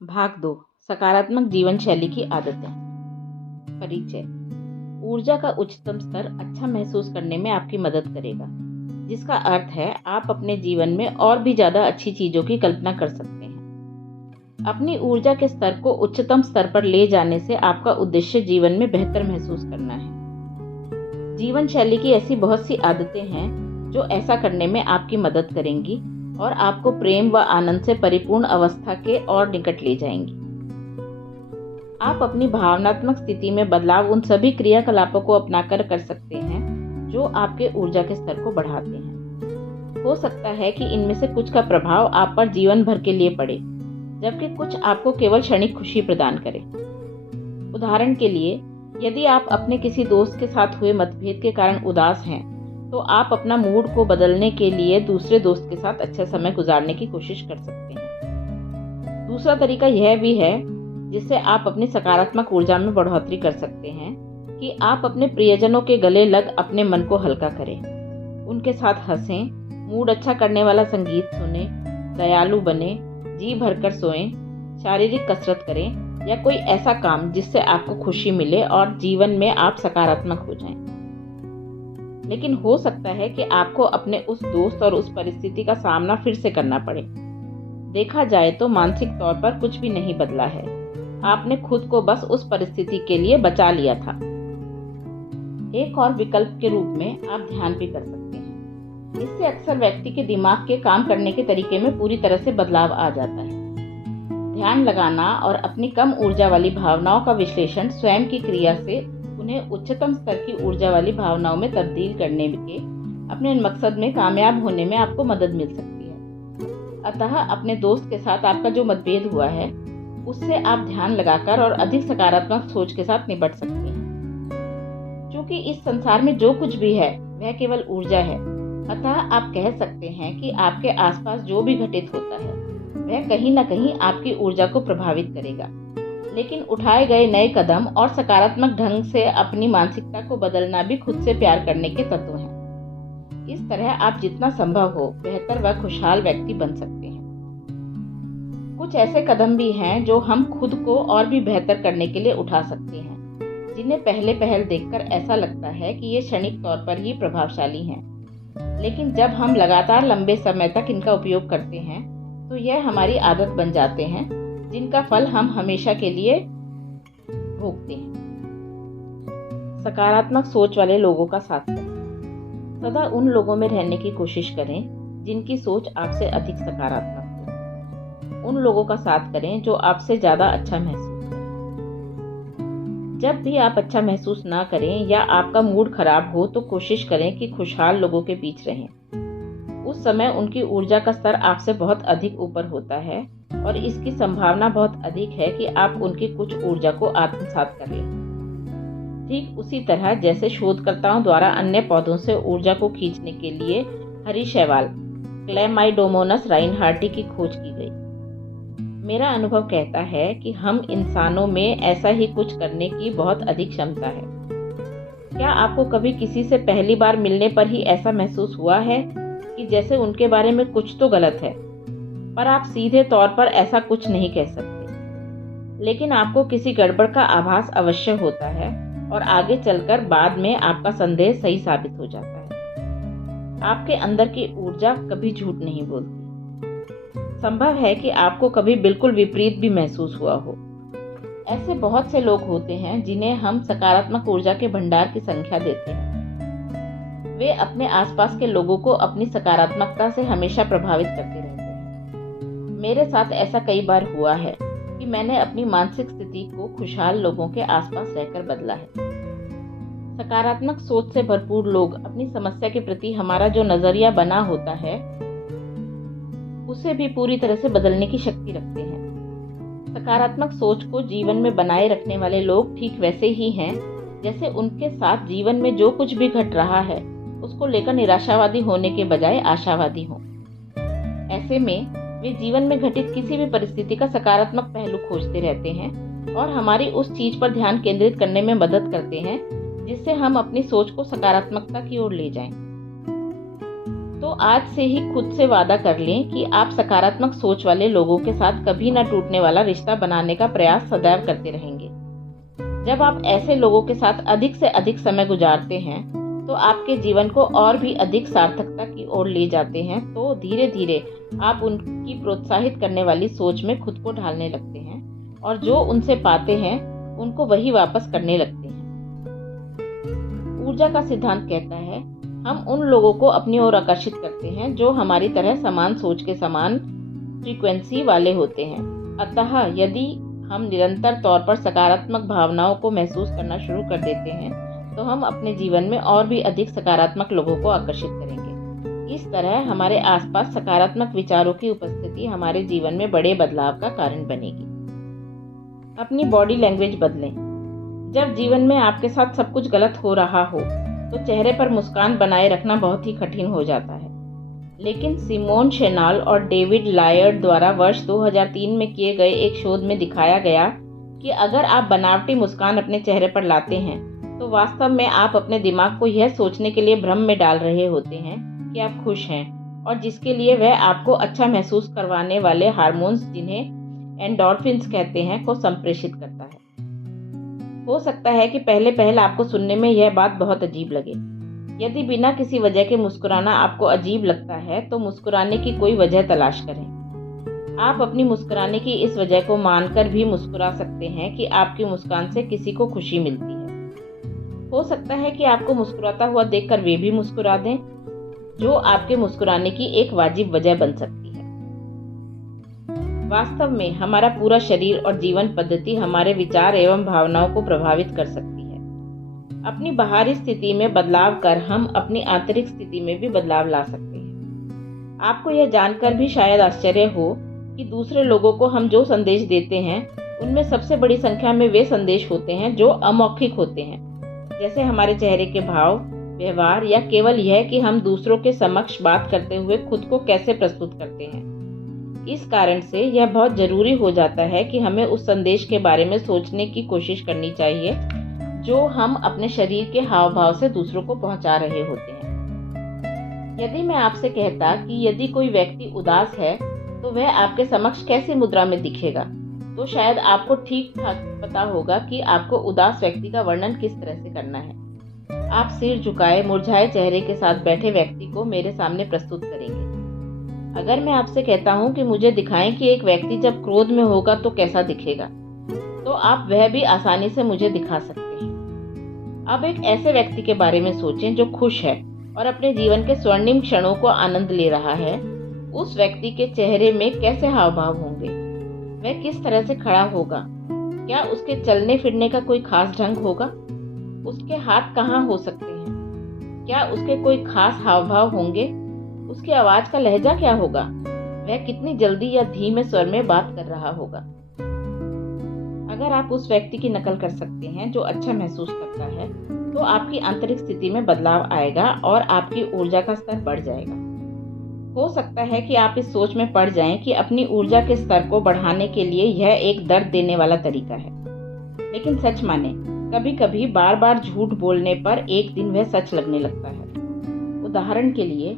भाग 2 सकारात्मक जीवन शैली की आदतें। परिचय। ऊर्जा का उच्चतम स्तर अच्छा महसूस करने में आपकी मदद करेगा, जिसका अर्थ है आप अपने जीवन में और भी ज़्यादा अच्छी चीज़ों की कल्पना कर सकते हैं। अपनी ऊर्जा के स्तर को उच्चतम स्तर पर ले जाने से आपका उद्देश्य जीवन में बेहतर महसूस करना है। जीवन शैली की ऐसी बहुत सी आदतें हैं जो ऐसा करने में आपकी मदद करेंगी और आपको प्रेम व आनंद से परिपूर्ण अवस्था के और निकट ले जाएंगी। आप अपनी भावनात्मक स्थिति में बदलाव उन सभी क्रियाकलापों को अपनाकर कर सकते हैं जो आपके ऊर्जा के स्तर को बढ़ाते हैं। हो सकता है कि इनमें से कुछ का प्रभाव आप पर जीवन भर के लिए पड़े, जबकि कुछ आपको केवल क्षणिक खुशी प्रदान करे। उदाहरण के लिए, यदि आप अपने किसी दोस्त के साथ हुए मतभेद के कारण उदास हैं, तो आप अपना मूड को बदलने के लिए दूसरे दोस्त के साथ अच्छा समय गुजारने की कोशिश कर सकते हैं। दूसरा तरीका यह भी है जिससे आप अपनी सकारात्मक ऊर्जा में बढ़ोतरी कर सकते हैं कि आप अपने प्रियजनों के गले लग अपने मन को हल्का करें, उनके साथ हंसें, मूड अच्छा करने वाला संगीत सुनें, दयालु बने, जी भरकर सोएं, शारीरिक कसरत करें या कोई ऐसा काम जिससे आपको खुशी मिले और जीवन में आप सकारात्मक हो जाएं। लेकिन हो सकता है कि आपको अपने उस दोस्त और उस परिस्थिति का सामना फिर से करना पड़े। देखा जाए तो मानसिक तौर पर कुछ भी नहीं बदला है, आपने खुद को बस उस परिस्थिति के लिए बचा लिया था। एक और विकल्प के रूप में आप ध्यान भी कर सकते हैं। इससे अक्सर व्यक्ति के दिमाग के काम करने के तरीके में पूरी तरह से बदलाव आ जाता है। ध्यान लगाना और अपनी कम ऊर्जा वाली भावनाओं का विश्लेषण स्वयं की क्रिया से उन्हें उच्चतम स्तर की ऊर्जा वाली भावनाओं में तब्दील करने के अपने मकसद में कामयाब होने में आपको मदद मिल सकती है। अतः अपने दोस्त के साथ आपका जो मतभेद हुआ है, उससे आप ध्यान लगाकर और अधिक सकारात्मक सोच के साथ निपट सकते हैं। क्योंकि इस संसार में जो कुछ भी है वह केवल ऊर्जा है, अतः आप कह सकते हैं कि आपके आसपास जो भी घटित होता है वह कहीं न कहीं आपकी ऊर्जा को प्रभावित करेगा। लेकिन उठाए गए नए कदम और सकारात्मक ढंग से अपनी मानसिकता को बदलना भी खुद से प्यार करने के तत्व हैं। इस तरह आप जितना संभव हो बेहतर व खुशहाल व्यक्ति बन सकते हैं। कुछ ऐसे कदम भी हैं जो हम खुद को और भी बेहतर करने के लिए उठा सकते हैं, जिन्हें पहल देखकर ऐसा लगता है कि ये क्षणिक तौर पर ही प्रभावशाली हैं। लेकिन जब हम लगातार लंबे समय तक इनका उपयोग करते हैं तो यह हमारी आदत बन जाते हैं, जिनका फल हम हमेशा के लिए भोगते हैं। सकारात्मक सोच वाले लोगों का साथ करें। सदा उन लोगों में रहने की कोशिश करें जिनकी सोच आपसे अधिक सकारात्मक हो। उन लोगों का साथ करें जो आपसे ज़्यादा अच्छा महसूस करें। जब भी आप अच्छा महसूस ना करें या आपका मूड खराब हो तो कोशिश करें कि खुशहाल लोगों के बीच रहें। उस समय उनकी ऊर्जा का स्तर आपसे बहुत अधिक ऊपर होता है और इसकी संभावना बहुत अधिक है कि आप उनकी कुछ ऊर्जा को आत्मसात कर लें। ठीक उसी तरह जैसे शोधकर्ताओं द्वारा अन्य पौधों से ऊर्जा को खींचने के लिए हरी शैवाल क्लेमाइडोमोनस राइनहार्टी की खोज की गई। मेरा अनुभव कहता है कि हम इंसानों में ऐसा ही कुछ करने की बहुत अधिक क्षमता है। क्या आपको कभी किसी से पहली बार मिलने पर ही ऐसा महसूस हुआ है कि जैसे उनके बारे में कुछ तो गलत है, पर आप सीधे तौर पर ऐसा कुछ नहीं कह सकते, लेकिन आपको किसी गड़बड़ का आभास अवश्य होता है और आगे चलकर बाद में आपका संदेह सही साबित हो जाता है। आपके अंदर की ऊर्जा कभी झूठ नहीं बोलती। संभव है कि आपको कभी बिल्कुल विपरीत भी महसूस हुआ हो। ऐसे बहुत से लोग होते हैं जिन्हें हम सकारात्मक ऊर्जा के भंडार की संख्या देते हैं। वे अपने आसपास के लोगों को अपनी सकारात्मकता से हमेशा प्रभावित करते रहते हैं। मेरे साथ ऐसा कई बार हुआ है कि मैंने अपनी मानसिक स्थिति को खुशहाल लोगों के आसपास रहकर बदला है। सकारात्मक सोच से भरपूर लोग अपनी समस्या के प्रति हमारा जो नजरिया बना होता है उसे भी पूरी तरह से बदलने की शक्ति रखते हैं। सकारात्मक सोच को जीवन में बनाए रखने वाले लोग ठीक वैसे ही हैं जैसे उनके साथ जीवन में जो कुछ भी घट रहा है उसको लेकर निराशावादी होने के बजाय आशावादी हों। ऐसे में वे जीवन में घटित किसी भी परिस्थिति का सकारात्मक पहलू खोजते रहते हैं और हमारी उस चीज पर ध्यान केंद्रित करने में मदद करते हैं जिससे हम अपनी सोच को सकारात्मकता की ओर ले जाएं। तो आज से ही खुद से वादा कर लें कि आप सकारात्मक सोच वाले लोगों के साथ कभी न टूटने वाला रिश्ता बनाने का प्रयास सदैव करते रहेंगे। जब आप ऐसे लोगों के साथ अधिक से अधिक समय गुजारते हैं तो आपके जीवन को और भी अधिक सार्थकता की ओर ले जाते हैं, तो धीरे धीरे आप उनकी प्रोत्साहित करने वाली सोच में खुद को ढालने लगते हैं और जो उनसे पाते हैं उनको वही वापस करने लगते हैं। ऊर्जा का सिद्धांत कहता है हम उन लोगों को अपनी ओर आकर्षित करते हैं जो हमारी तरह समान सोच के समान फ्रीक्वेंसी वाले होते हैं। अतः यदि हम निरंतर तौर पर सकारात्मक भावनाओं को महसूस करना शुरू कर देते हैं तो हम अपने जीवन में और भी अधिक सकारात्मक लोगों को आकर्षित करेंगे। इस तरह हमारे आसपास सकारात्मक विचारों की उपस्थिति हमारे जीवन में बड़े बदलाव का कारण बनेगी। अपनी बॉडी लैंग्वेज बदलें। जब जीवन में आपके साथ सब कुछ गलत हो रहा हो तो चेहरे पर मुस्कान बनाए रखना बहुत ही कठिन हो जाता है, लेकिन सिमोन शेनाल और डेविड लायर्ड द्वारा वर्ष 2003 में किए गए एक शोध में दिखाया गया कि अगर आप बनावटी मुस्कान अपने चेहरे पर लाते हैं तो वास्तव में आप अपने दिमाग को यह सोचने के लिए भ्रम में डाल रहे होते हैं कि आप खुश हैं, और जिसके लिए वह आपको अच्छा महसूस करवाने वाले हार्मोन्स, जिन्हें एंडोर्फिन्स कहते हैं, को संप्रेषित करता है। हो सकता है कि पहले आपको सुनने में यह बात बहुत अजीब लगे। यदि बिना किसी वजह के मुस्कुराना आपको अजीब लगता है तो मुस्कुराने की कोई वजह तलाश करें। आप अपनी मुस्कुराने की इस वजह को मानकर भी मुस्कुरा सकते हैं कि आपकी मुस्कान से किसी को खुशी मिलती है। हो सकता है कि आपको मुस्कुराता हुआ देखकर वे भी मुस्कुरा दें, जो आपके मुस्कुराने की एक वाजिब वजह बन सकती है। वास्तव में हमारा पूरा शरीर और जीवन पद्धति हमारे विचार एवं भावनाओं को प्रभावित कर सकती है। अपनी बाहरी स्थिति में बदलाव कर हम अपनी आंतरिक स्थिति में भी बदलाव ला सकते हैं। आपको यह जानकर भी शायद आश्चर्य हो कि दूसरे लोगों को हम जो संदेश देते हैं उनमें सबसे बड़ी संख्या में वे संदेश होते हैं जो अमौखिक होते हैं, जैसे हमारे चेहरे के भाव, व्यवहार, या केवल यह कि हम दूसरों के समक्ष बात करते हुए खुद को कैसे प्रस्तुत करते हैं। इस कारण से यह बहुत जरूरी हो जाता है कि हमें उस संदेश के बारे में सोचने की कोशिश करनी चाहिए जो हम अपने शरीर के हाव भाव से दूसरों को पहुंचा रहे होते हैं। यदि मैं आपसे कहता कि यदि कोई व्यक्ति उदास है तो वह आपके समक्ष कैसी मुद्रा में दिखेगा, तो शायद आपको ठीक ठाक पता होगा कि आपको उदास व्यक्ति का वर्णन किस तरह से करना है। आप सिर झुकाए मुरझाए चेहरे के साथ बैठे व्यक्ति को मेरे सामने प्रस्तुत करेंगे। अगर मैं आपसे कहता हूँ कि मुझे दिखाएं कि एक व्यक्ति जब क्रोध में होगा तो कैसा दिखेगा, तो आप वह भी आसानी से मुझे दिखा सकते हैं। अब एक ऐसे व्यक्ति के बारे में सोचें जो खुश है और अपने जीवन के स्वर्णिम क्षणों को आनंद ले रहा है। उस व्यक्ति के चेहरे में कैसे हाव भाव होंगे? वह किस तरह से खड़ा होगा? क्या उसके चलने फिरने का कोई खास ढंग होगा? उसके हाथ कहाँ हो सकते हैं? क्या उसके कोई खास हाव भाव होंगे? उसकी आवाज का लहजा क्या होगा? वह कितनी जल्दी या धीमे स्वर में बात कर रहा होगा? अगर आप उस व्यक्ति की नकल कर सकते हैं जो अच्छा महसूस करता है, तो आपकी आंतरिक स्थिति में बदलाव आएगा और आपकी ऊर्जा का स्तर बढ़ जाएगा। हो सकता है कि आप इस सोच में पड़ जाएं कि अपनी ऊर्जा के स्तर को बढ़ाने के लिए यह एक दर्द देने वाला तरीका है, लेकिन सच माने कभी कभी बार बार झूठ बोलने पर एक दिन वह सच लगने लगता है। उदाहरण के लिए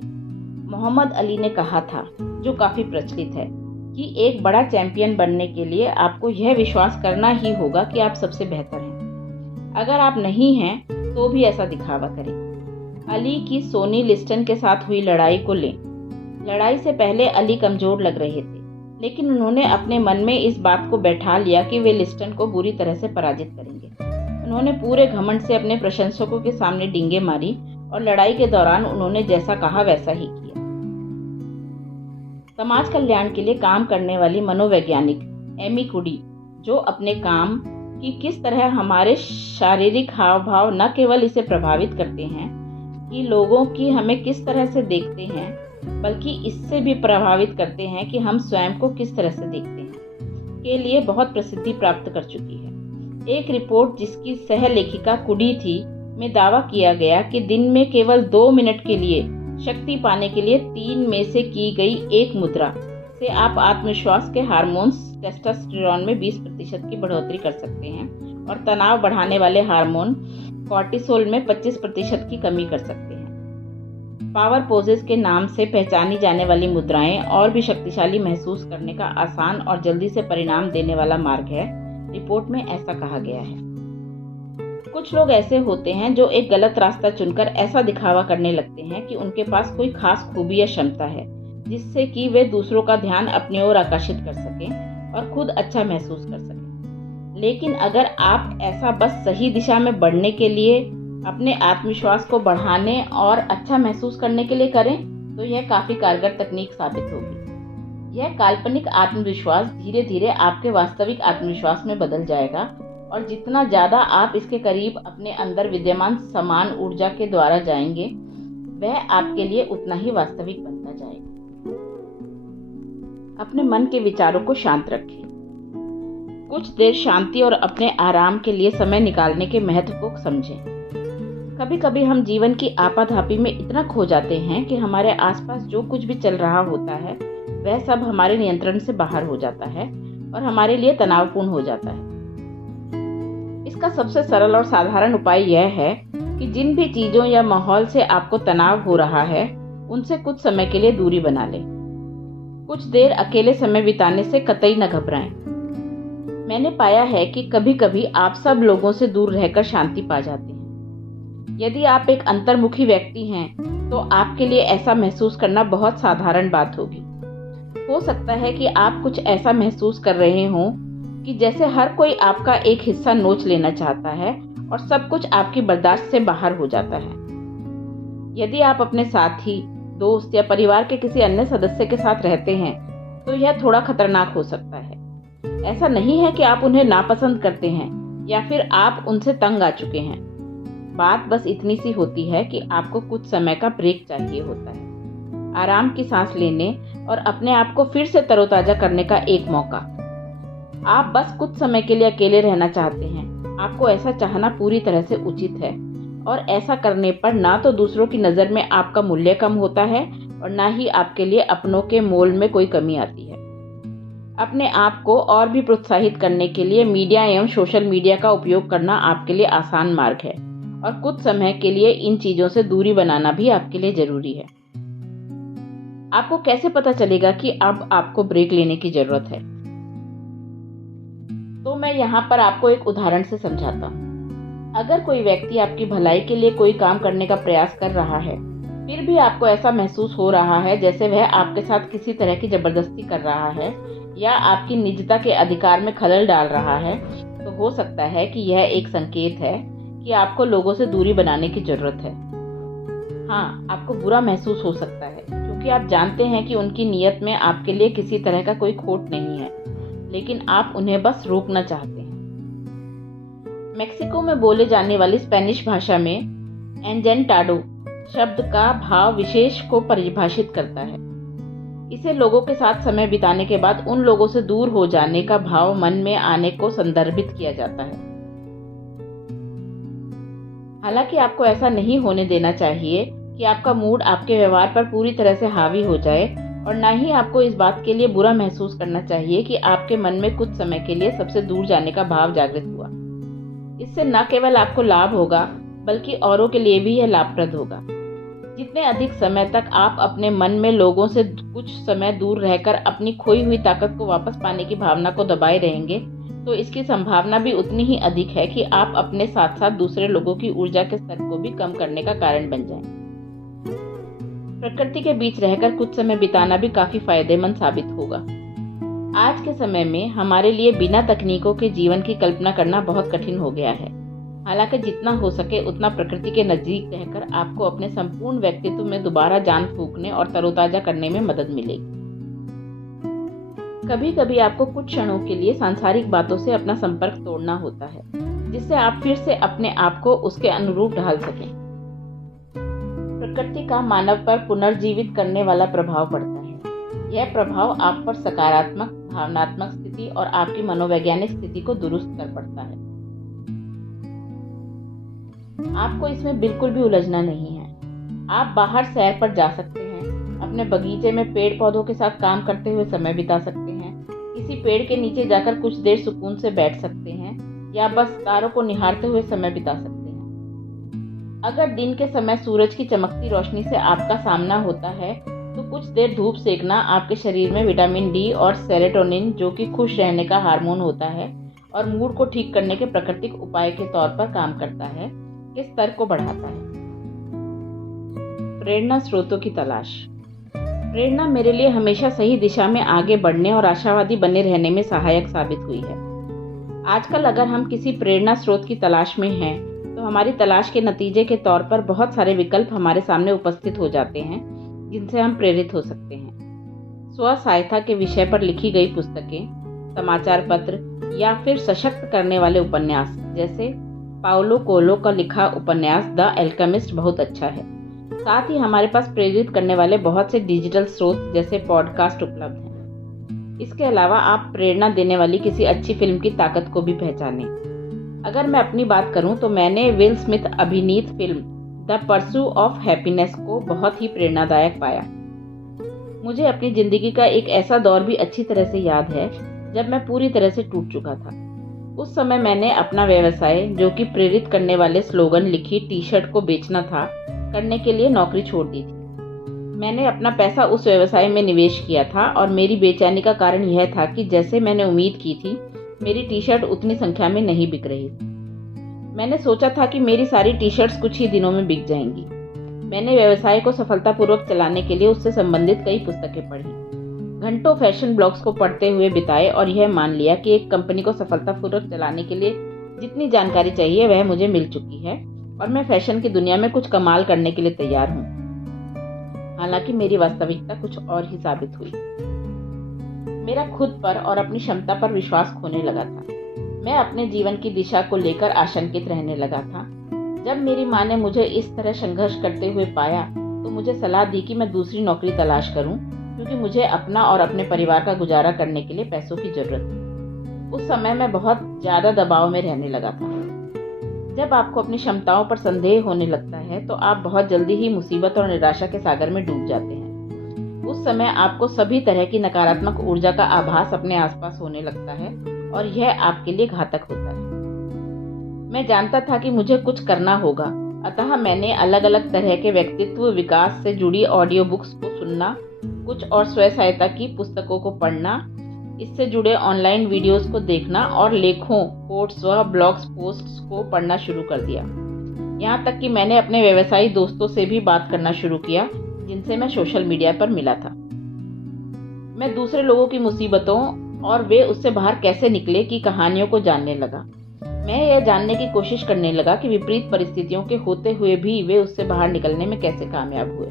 मोहम्मद अली ने कहा था, जो काफी प्रचलित है, कि एक बड़ा चैंपियन बनने के लिए आपको यह विश्वास करना ही होगा कि आप सबसे बेहतर हैं। अगर आप नहीं हैं तो भी ऐसा दिखावा करें। अली की सोनी लिस्टन के साथ हुई लड़ाई को लें। लड़ाई से पहले अली कमजोर लग रहे थे, लेकिन उन्होंने अपने मन में इस बात को बैठा लिया कि वे लिस्टन को बुरी तरह से पराजित करेंगे। उन्होंने पूरे घमंड से अपने प्रशंसकों के सामने डींगे मारी और लड़ाई के दौरान उन्होंने जैसा कहा वैसा ही किया। समाज कल्याण के लिए काम करने वाली मनोवैज्ञानिक एमी कुडी, जो अपने काम की किस तरह हमारे शारीरिक हाव भाव न केवल इसे प्रभावित करते हैं कि लोगों की हमें किस तरह से देखते हैं, बल्कि इससे भी प्रभावित करते हैं कि हम स्वयं को किस तरह से देखते हैं, के लिए बहुत प्रसिद्धि प्राप्त कर चुकी है। एक रिपोर्ट जिसकी सह लेखिका कुडी थी में दावा किया गया कि दिन में केवल 2 मिनट के लिए शक्ति पाने के लिए 3 में से की गई एक मुद्रा से आप आत्मविश्वास के हार्मोन्स टेस्टोस्टेरोन में 20% की बढ़ोतरी कर सकते हैं और तनाव बढ़ाने वाले हार्मोन कॉर्टिसोल में 25% की कमी कर सकते हैं। पावर पोजेस के नाम से पहचानी जाने वाली मुद्राएं और भी शक्तिशाली महसूस करने का आसान और जल्दी से परिणाम देने वाला मार्ग है, रिपोर्ट में ऐसा कहा गया है। कुछ लोग ऐसे होते हैं जो एक गलत रास्ता चुनकर ऐसा दिखावा करने लगते हैं कि उनके पास कोई खास खूबी या क्षमता है जिससे कि वे दूसरों का ध्यान अपनी ओर आकर्षित कर सकें और खुद अच्छा महसूस कर सकें। लेकिन अगर आप ऐसा बस सही दिशा में बढ़ने के लिए, अपने आत्मविश्वास को बढ़ाने और अच्छा महसूस करने के लिए करें तो यह काफी कारगर तकनीक साबित होगी। यह काल्पनिक आत्मविश्वास धीरे धीरे आपके वास्तविक आत्मविश्वास में बदल जाएगा और जितना ज्यादा आप इसके करीब अपने अंदर विद्यमान समान ऊर्जा के द्वारा जाएंगे, वह आपके लिए उतना ही वास्तविक बनता जाएगा। अपने मन के विचारों को शांत रखें। कुछ देर शांति और अपने आराम के लिए समय निकालने के महत्व को समझें। कभी कभी हम जीवन की आपाधापी में इतना खो जाते हैं कि हमारे आसपास जो कुछ भी चल रहा होता है वह सब हमारे नियंत्रण से बाहर हो जाता है और हमारे लिए तनावपूर्ण हो जाता है। इसका सबसे सरल और साधारण उपाय यह है कि जिन भी चीजों या माहौल से आपको तनाव हो रहा है उनसे कुछ समय के लिए दूरी बना लें। कुछ देर अकेले समय बिताने से कतई न घबराएं। मैंने पाया है कि कभी कभी आप सब लोगों से दूर रहकर शांति पा जाते हैं। यदि आप एक अंतर्मुखी व्यक्ति हैं तो आपके लिए ऐसा महसूस करना बहुत साधारण बात होगी। हो सकता है कि आप कुछ ऐसा महसूस कर रहे हों कि जैसे हर कोई आपका एक हिस्सा नोच लेना चाहता है और सब कुछ आपकी बर्दाश्त से बाहर हो जाता है। यदि आप अपने साथी, दोस्त या परिवार के किसी अन्य सदस्य के साथ रहते हैं तो यह थोड़ा खतरनाक हो सकता है। ऐसा नहीं है कि आप उन्हें नापसंद करते हैं या फिर आप उनसे तंग आ चुके हैं। बात बस इतनी सी होती है कि आपको कुछ समय का ब्रेक चाहिए होता है, आराम की सांस लेने और अपने आप को फिर से तरोताजा करने का एक मौका। आप बस कुछ समय के लिए अकेले रहना चाहते हैं। आपको ऐसा चाहना पूरी तरह से उचित है और ऐसा करने पर ना तो दूसरों की नज़र में आपका मूल्य कम होता है और ना ही आपके लिए अपनों के मोल में कोई कमी आती है। अपने आप को और भी प्रोत्साहित करने के लिए मीडिया एवं सोशल मीडिया का उपयोग करना आपके लिए आसान मार्ग है और कुछ समय के लिए इन चीजों से दूरी बनाना भी आपके लिए जरूरी है। आपको कैसे पता चलेगा कि अब आपको ब्रेक लेने की जरूरत है? तो मैं यहाँ पर आपको एक उदाहरण से समझाता हूँ। अगर कोई व्यक्ति आपकी भलाई के लिए कोई काम करने का प्रयास कर रहा है, फिर भी आपको ऐसा महसूस हो रहा है जैसे वह आपके साथ किसी तरह की जबरदस्ती कर रहा है या आपकी निजता के अधिकार में खलल डाल रहा है, तो हो सकता है कि यह एक संकेत है कि आपको लोगों से दूरी बनाने की जरूरत है। हाँ, आपको बुरा महसूस हो सकता है क्योंकि आप जानते हैं कि उनकी नीयत में आपके लिए किसी तरह का कोई खोट नहीं है, लेकिन आप उन्हें बस रोकना चाहते हैं। मेक्सिको में बोले जाने वाली स्पेनिश भाषा में एंजेंटाडो शब्द का भाव विशेष को परिभाषित करता है। इसे लोगों के साथ समय बिताने के बाद उन लोगों से दूर हो जाने का भाव मन में आने को संदर्भित किया जाता है। हालांकि आपको ऐसा नहीं होने देना चाहिए कि आपका मूड आपके व्यवहार पर पूरी तरह से हावी हो जाए और ना ही आपको इस बात के लिए बुरा महसूस करना चाहिए कि आपके मन में कुछ समय के लिए सबसे दूर जाने का भाव जागृत हुआ। इससे न केवल आपको लाभ होगा बल्कि औरों के लिए भी यह लाभप्रद होगा। जितने अधिक समय तक आप अपने मन में लोगों से कुछ समय दूर रहकर अपनी खोई हुई ताकत को वापस पाने की भावना को दबाए रहेंगे, तो इसकी संभावना भी उतनी ही अधिक है कि आप अपने साथ साथ दूसरे लोगों की ऊर्जा के स्तर को भी कम करने का कारण बन जाएं। प्रकृति के बीच रहकर कुछ समय बिताना भी काफी फायदेमंद साबित होगा। आज के समय में हमारे लिए बिना तकनीकों के जीवन की कल्पना करना बहुत कठिन हो गया है। हालांकि जितना हो सके उतना प्रकृति के नजदीक रहकर आपको अपने संपूर्ण व्यक्तित्व में दोबारा जान फूंकने और तरोताजा करने में मदद मिलेगी। कभी कभी आपको कुछ क्षणों के लिए सांसारिक बातों से अपना संपर्क तोड़ना होता है, जिससे आप फिर से अपने आप को उसके अनुरूप ढाल सकें। प्रकृति का मानव पर पुनर्जीवित करने वाला प्रभाव पड़ता है। यह प्रभाव आप पर सकारात्मक, भावनात्मक स्थिति और आपकी मनोवैज्ञानिक स्थिति को दुरुस्त कर पड़ता है। आपको इसमें बिल्कुल भी उलझना नहीं है। आप बाहर सैर पर जा सकते हैं, अपने बगीचे में पेड़ पौधों के साथ काम करते हुए समय बिता सकते हैं, किसी पेड़ के नीचे जाकर कुछ देर सुकून से बैठ सकते हैं या बस तारों को निहारते हुए समय बिता सकते हैं। अगर दिन के समय सूरज की चमकती रोशनी से आपका सामना होता है तो कुछ देर धूप सेकना आपके शरीर में विटामिन डी और सेरोटोनिन, जो कि खुश रहने का हार्मोन होता है और मूड को ठीक करने के प्राकृतिक उपाय के तौर पर काम करता है, के स्तर को बढ़ाता है। प्रेरणा स्रोतों की तलाश। प्रेरणा मेरे लिए हमेशा सही दिशा में आगे बढ़ने और आशावादी बने रहने में सहायक साबित हुई है। आजकल अगर हम किसी प्रेरणा स्रोत की तलाश में हैं तो हमारी तलाश के नतीजे के तौर पर बहुत सारे विकल्प हमारे सामने उपस्थित हो जाते हैं जिनसे हम प्रेरित हो सकते हैं। स्व सहायता के विषय पर लिखी गई पुस्तकें, समाचार पत्र या फिर सशक्त करने वाले उपन्यास, जैसे पाउलो कोएल्हो का लिखा उपन्यास द एल्केमिस्ट बहुत अच्छा है। साथ ही हमारे पास प्रेरित करने वाले बहुत से डिजिटल स्रोत जैसे पॉडकास्ट उपलब्ध हैं। इसके अलावा आप प्रेरणा देने वाली किसी अच्छी फिल्म की ताकत को भी पहचानें। अगर मैं अपनी बात करूं तो मैंने विल स्मिथ अभिनीत film the pursuit of happiness को बहुत ही प्रेरणादायक पाया। मुझे अपनी जिंदगी का एक ऐसा दौर भी अच्छी तरह से याद है जब मैं पूरी तरह से टूट चुका था। उस समय मैंने अपना व्यवसाय, जो कि प्रेरित करने वाले स्लोगन लिखी टी शर्ट को बेचना था, करने के लिए नौकरी छोड़ दी थी। मैंने अपना पैसा उस व्यवसाय में निवेश किया था और मेरी बेचैनी का कारण यह था कि जैसे मैंने उम्मीद की थी, मेरी टी शर्ट उतनी संख्या में नहीं बिक रही थी। मैंने सोचा था कि मेरी सारी टी शर्ट्स कुछ ही दिनों में बिक जाएंगी। मैंने व्यवसाय को सफलतापूर्वक चलाने के लिए उससे संबंधित कई पुस्तकें पढ़ी, घंटों फैशन ब्लॉग्स को पढ़ते हुए बिताए और यह मान लिया कि एक कंपनी को सफलतापूर्वक चलाने के लिए जितनी जानकारी चाहिए वह मुझे मिल चुकी है और मैं फैशन की दुनिया में कुछ कमाल करने के लिए तैयार हूँ। हालांकि मेरी वास्तविकता कुछ और ही साबित हुई। मेरा खुद पर और अपनी क्षमता पर विश्वास खोने लगा था। मैं अपने जीवन की दिशा को लेकर आशंकित रहने लगा था। जब मेरी माँ ने मुझे इस तरह संघर्ष करते हुए पाया तो मुझे सलाह दी कि मैं दूसरी नौकरी तलाश करूं, क्योंकि मुझे अपना और अपने परिवार का गुजारा करने के लिए पैसों की जरूरत थी। उस समय मैं बहुत ज़्यादा दबाव में रहने लगा था। जब आपको अपनी क्षमताओं पर संदेह होने लगता है तो आप बहुत जल्दी ही मुसीबत और निराशा के सागर में डूब जाते हैं। उस समय आपको सभी तरह की नकारात्मक ऊर्जा का आभास अपने आसपास होने लगता है और यह आपके लिए घातक होता है। मैं जानता था कि मुझे कुछ करना होगा, अतः मैंने अलग अलग तरह के व्यक्तित्व विकास से जुड़ी ऑडियो बुक्स को सुनना, कुछ और स्व सहायता की पुस्तकों को पढ़ना, इससे जुड़े ऑनलाइन वीडियोस को देखना और लेखों, कोट्स व ब्लॉग्स पोस्ट्स को पढ़ना शुरू कर दिया। यहाँ तक कि मैंने अपने व्यवसायी दोस्तों से भी बात करना शुरू किया जिनसे मैं सोशल मीडिया पर मिला था। मैं दूसरे लोगों की मुसीबतों और वे उससे बाहर कैसे निकले की कहानियों को जानने लगा। मैं यह जानने की कोशिश करने लगा कि विपरीत परिस्थितियों के होते हुए भी वे उससे बाहर निकलने में कैसे कामयाब हुए।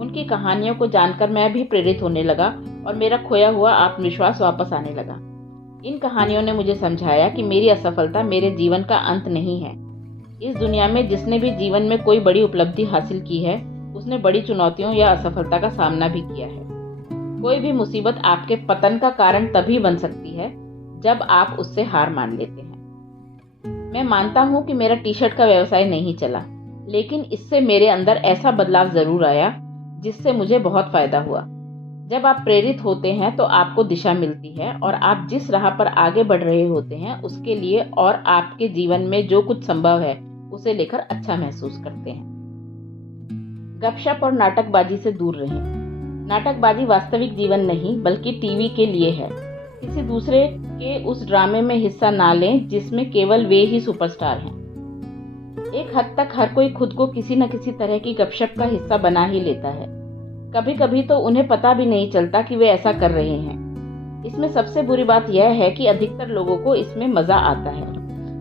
उनकी कहानियों को जानकर मैं भी प्रेरित होने लगा और मेरा खोया हुआ आत्मविश्वास वापस आने लगा। इन कहानियों ने मुझे समझाया कि मेरी असफलता मेरे जीवन का अंत नहीं है। इस दुनिया में जिसने भी जीवन में कोई बड़ी उपलब्धि हासिल की है, उसने बड़ी चुनौतियों या असफलता का सामना भी किया है। कोई भी मुसीबत आपके पतन का कारण तभी बन सकती है जब आप उससे हार मान लेते हैं। मैं मानता हूं कि मेरा टी शर्ट का व्यवसाय नहीं चला, लेकिन इससे मेरे अंदर ऐसा बदलाव जरूर आया जिससे मुझे बहुत फायदा हुआ। जब आप प्रेरित होते हैं तो आपको दिशा मिलती है और आप जिस राह पर आगे बढ़ रहे होते हैं उसके लिए और आपके जीवन में जो कुछ संभव है उसे लेकर अच्छा महसूस करते हैं। गपशप और नाटकबाजी से दूर रहें। नाटकबाजी वास्तविक जीवन नहीं बल्कि टीवी के लिए है। किसी दूसरे के उस ड्रामे में हिस्सा ना लें जिसमें केवल वे ही सुपरस्टार हैं। एक हद तक हर कोई खुद को किसी न किसी तरह की गपशप का हिस्सा बना ही लेता है। कभी कभी तो उन्हें पता भी नहीं चलता कि वे ऐसा कर रहे हैं। इसमें सबसे बुरी बात यह है कि अधिकतर लोगों को इसमें मजा आता है।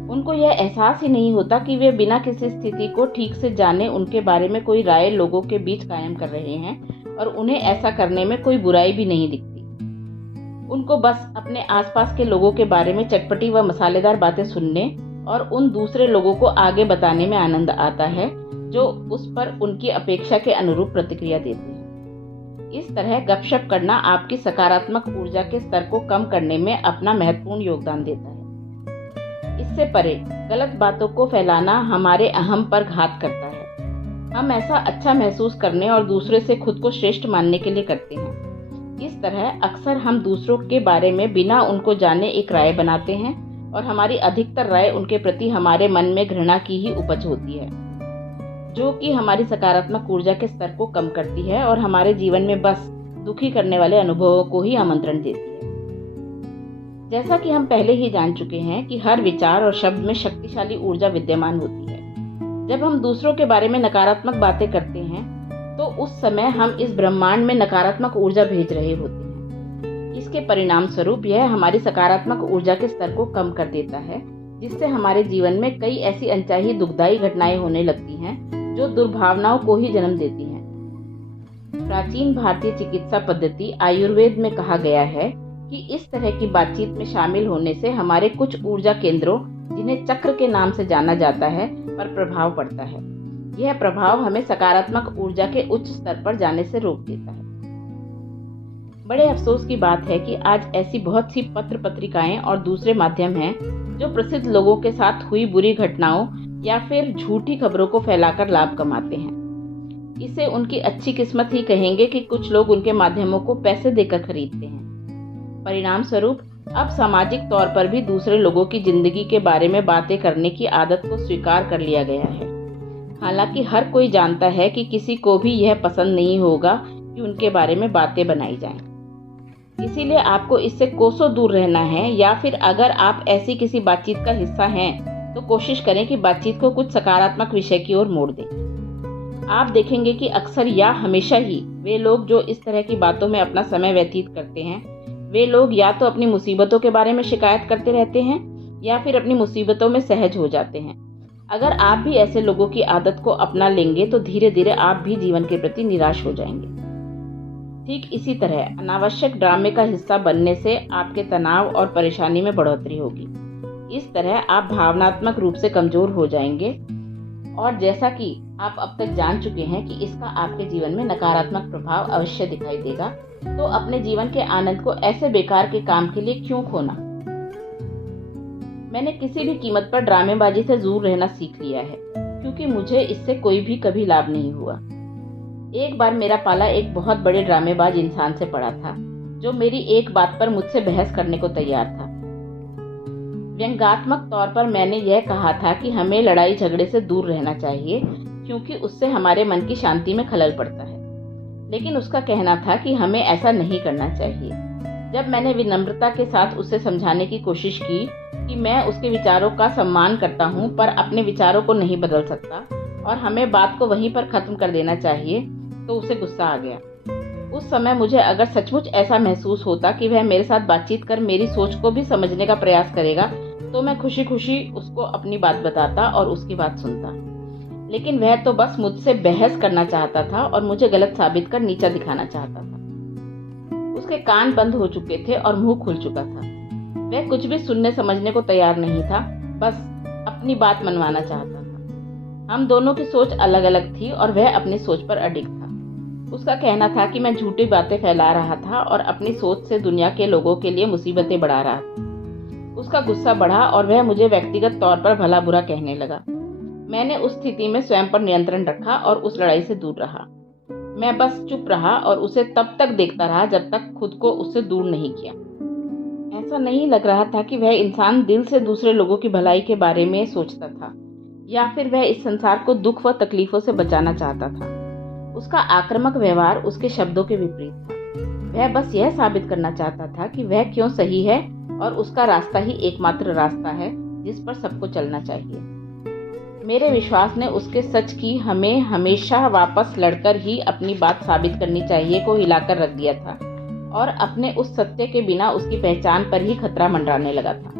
उनको यह एहसास ही नहीं होता कि वे बिना किसी स्थिति को ठीक से जाने उनके बारे में कोई राय लोगों के बीच कायम कर रहे हैं और उन्हें ऐसा करने में कोई बुराई भी नहीं दिखती। उनको बस अपने आसपास के लोगों के बारे में चटपटी व मसालेदार बातें सुनने और उन दूसरे लोगों को आगे बताने में आनंद आता है जो उस पर उनकी अपेक्षा के अनुरूप प्रतिक्रिया देते हैं। इस तरह गपशप करना आपकी सकारात्मक ऊर्जा के स्तर को कम करने में अपना महत्वपूर्ण योगदान देता है। इससे परे गलत बातों को फैलाना हमारे अहम पर घात करता है। हम ऐसा अच्छा महसूस करने और दूसरे से खुद को श्रेष्ठ मानने के लिए करते हैं। इस तरह अक्सर हम दूसरों के बारे में बिना उनको जाने एक राय बनाते हैं और हमारी अधिकतर राय उनके प्रति हमारे मन में घृणा की ही उपज होती है। जो कि हमारी सकारात्मक ऊर्जा के स्तर को कम करती है और हमारे जीवन में बस दुखी करने वाले अनुभवों को ही आमंत्रण देती है। जैसा कि हम पहले ही जान चुके हैं कि हर विचार और शब्द में शक्तिशाली ऊर्जा विद्यमान होती है। जब हम दूसरों के बारे में नकारात्मक बातें करते हैं तो उस समय हम इस ब्रह्मांड में नकारात्मक ऊर्जा भेज रहे होते हैं। इसके परिणाम स्वरूप यह हमारी सकारात्मक ऊर्जा के स्तर को कम कर देता है, जिससे हमारे जीवन में कई ऐसी अनचाही दुखदायी घटनाएं होने लगती हैं जो दुर्भावनाओं को ही जन्म देती हैं। प्राचीन भारतीय चिकित्सा पद्धति आयुर्वेद में कहा गया है कि इस तरह की बातचीत में शामिल होने से हमारे कुछ ऊर्जा केंद्रों, जिन्हें चक्र के नाम से जाना जाता है, पर प्रभाव पड़ता है। यह प्रभाव हमें सकारात्मक ऊर्जा के उच्च स्तर पर जाने से रोक देता है। बड़े अफसोस की बात है कि आज ऐसी बहुत सी पत्र पत्रिकाएं और दूसरे माध्यम हैं जो प्रसिद्ध लोगों के साथ हुई बुरी घटनाओं या फिर झूठी खबरों को फैलाकर लाभ कमाते हैं। इसे उनकी अच्छी किस्मत ही कहेंगे कि कुछ लोग उनके माध्यमों को पैसे देकर खरीदते हैं। परिणाम स्वरूप अब सामाजिक तौर पर भी दूसरे लोगों की जिंदगी के बारे में बातें करने की आदत को स्वीकार कर लिया गया है। हालांकि हर कोई जानता है कि किसी को भी यह पसंद नहीं होगा कि उनके बारे में बातें बनाई जाएं। इसीलिए आपको इससे कोसों दूर रहना है, या फिर अगर आप ऐसी किसी बातचीत का हिस्सा हैं तो कोशिश करें कि बातचीत को कुछ सकारात्मक विषय की ओर मोड़ दें। आप देखेंगे कि अक्सर या हमेशा ही वे लोग जो इस तरह की बातों में अपना समय व्यतीत करते हैं, वे लोग या तो अपनी मुसीबतों के बारे में शिकायत करते रहते हैं या फिर अपनी मुसीबतों में सहज हो जाते हैं। अगर आप भी ऐसे लोगों की आदत को अपना लेंगे तो धीरे धीरे आप भी जीवन के प्रति निराश हो जाएंगे। ठीक इसी तरह अनावश्यक ड्रामे का हिस्सा बनने से आपके तनाव और परेशानी में बढ़ोतरी होगी। इस तरह आप भावनात्मक रूप से कमजोर हो जाएंगे, और जैसा कि आप अब तक जान चुके हैं कि इसका आपके जीवन में नकारात्मक प्रभाव अवश्य दिखाई देगा, तो अपने जीवन के आनंद को ऐसे बेकार के काम के लिए क्यों खोना। मैंने किसी भी कीमत पर ड्रामेबाजी से दूर रहना सीख लिया है, क्योंकि मुझे इससे कोई भी कभी लाभ नहीं हुआ। एक बार मेरा पाला एक बहुत बड़े ड्रामेबाज इंसान से पड़ा था, जो मेरी एक बात पर मुझसे बहस करने को तैयार था। व्यंग्यात्मक तौर पर मैंने यह कहा था कि हमें लड़ाई झगड़े से दूर रहना चाहिए, क्योंकि उससे हमारे मन की शांति में खलल पड़ता है। लेकिन उसका कहना था कि हमें ऐसा नहीं करना चाहिए। जब मैंने विनम्रता के साथ उसे समझाने की कोशिश की कि मैं उसके विचारों का सम्मान करता हूं, पर अपने विचारों को नहीं बदल सकता और हमें बात को वहीं पर खत्म कर देना चाहिए, तो उसे गुस्सा आ गया। उस समय मुझे अगर सचमुच ऐसा महसूस होता कि वह मेरे साथ बातचीत कर मेरी सोच को भी समझने का प्रयास करेगा, तो मैं खुशी खुशी उसको अपनी बात बताता और उसकी बात सुनता। लेकिन वह तो बस मुझसे बहस करना चाहता था और मुझे गलत साबित कर नीचा दिखाना चाहता था। उसके कान बंद हो चुके थे और मुंह खुल चुका था। वह कुछ भी सुनने समझने को तैयार नहीं था, बस अपनी बात मनवाना चाहता था। हम दोनों की सोच अलग अलग थी और वह अपनी सोच पर अडिग था। उसका कहना था कि मैं झूठी बातें फैला रहा था और अपनी सोच से दुनिया के लोगों के लिए मुसीबतें बढ़ा रहा था। उसका गुस्सा बढ़ा और वह मुझे व्यक्तिगत तौर पर भला बुरा कहने लगा। मैंने उस स्थिति में स्वयं पर नियंत्रण रखा और उस लड़ाई से दूर रहा। मैं बस चुप रहा और उसे तब तक देखता रहा जब तक खुद को उससे दूर नहीं किया। ऐसा नहीं लग रहा था कि वह इंसान दिल से दूसरे लोगों की भलाई के बारे में सोचता था, या फिर वह इस संसार को दुख व तकलीफों से बचाना चाहता था। उसका आक्रामक व्यवहार उसके शब्दों के विपरीत था। वह बस यह साबित करना चाहता था कि वह क्यों सही है और उसका रास्ता ही एकमात्र रास्ता है जिस पर सबको चलना चाहिए। मेरे विश्वास ने उसके सच की हमें हमेशा वापस लड़कर ही अपनी बात साबित करनी चाहिए को हिलाकर रख दिया था, और अपने उस सत्य के बिना उसकी पहचान पर ही खतरा मंडराने लगा था।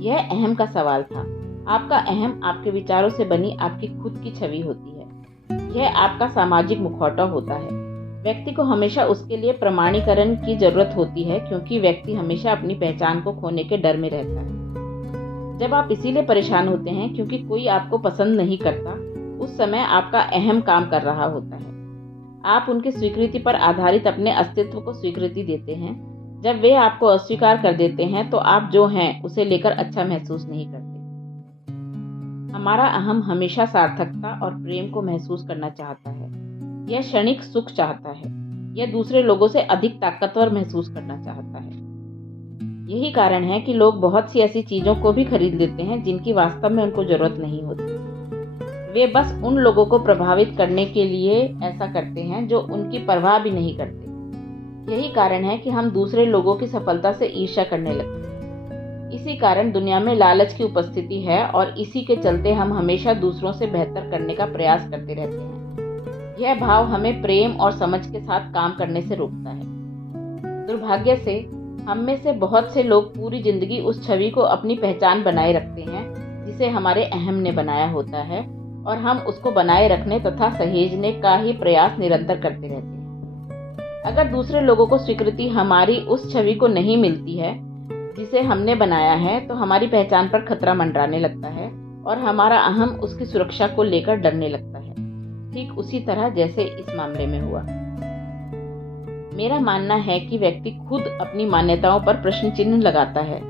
यह अहम का सवाल था। आपका अहम आपके विचारों से बनी आपकी खुद की छवि होती है। यह आपका सामाजिक मुखौटा होता है। व्यक्ति को हमेशा उसके लिए प्रमाणीकरण की जरूरत होती है, क्योंकि व्यक्ति हमेशा अपनी पहचान को खोने के डर में रहता है। जब आप इसीलिए परेशान होते हैं क्योंकि कोई आपको पसंद नहीं करता, उस समय आपका अहम काम कर रहा होता है। आप उनकी स्वीकृति पर आधारित अपने अस्तित्व को स्वीकृति देते हैं। जब वे आपको अस्वीकार कर देते हैं तो आप जो हैं उसे लेकर अच्छा महसूस नहीं करते। हमारा अहम हमेशा सार्थकता और प्रेम को महसूस करना चाहता है। यह क्षणिक सुख चाहता है। यह दूसरे लोगों से अधिक ताकतवर महसूस करना चाहता है। यही कारण है कि लोग बहुत सी ऐसी चीजों को भी खरीद लेते हैं जिनकी वास्तव में उनको जरूरत नहीं होती। वे बस उन लोगों को प्रभावित करने के लिए ऐसा करते हैं जो उनकी परवाह भी नहीं करते। यही कारण है कि हम दूसरे लोगों की सफलता से ईर्ष्या करने लगते हैं। इसी कारण दुनिया में लालच की उपस्थिति है और इसी के चलते हम हमेशा दूसरों से बेहतर करने का प्रयास करते रहते हैं। यह भाव हमें प्रेम और समझ के साथ काम करने से रोकता है। दुर्भाग्य से हम में से बहुत से लोग पूरी जिंदगी उस छवि को अपनी पहचान बनाए रखते हैं जिसे हमारे अहम ने बनाया होता है, और हम उसको बनाए रखने तथा सहेजने का ही प्रयास निरंतर करते रहते हैं। अगर दूसरे लोगों को स्वीकृति हमारी उस छवि को नहीं मिलती है जिसे हमने बनाया है, तो हमारी पहचान पर खतरा मंडराने लगता है और हमारा अहम उसकी सुरक्षा को लेकर डरने लगता है, ठीक उसी तरह जैसे इस मामले में हुआ। मेरा मानना है कि व्यक्ति खुद अपनी मान्यताओं पर प्रश्न चिन्ह लगाता है,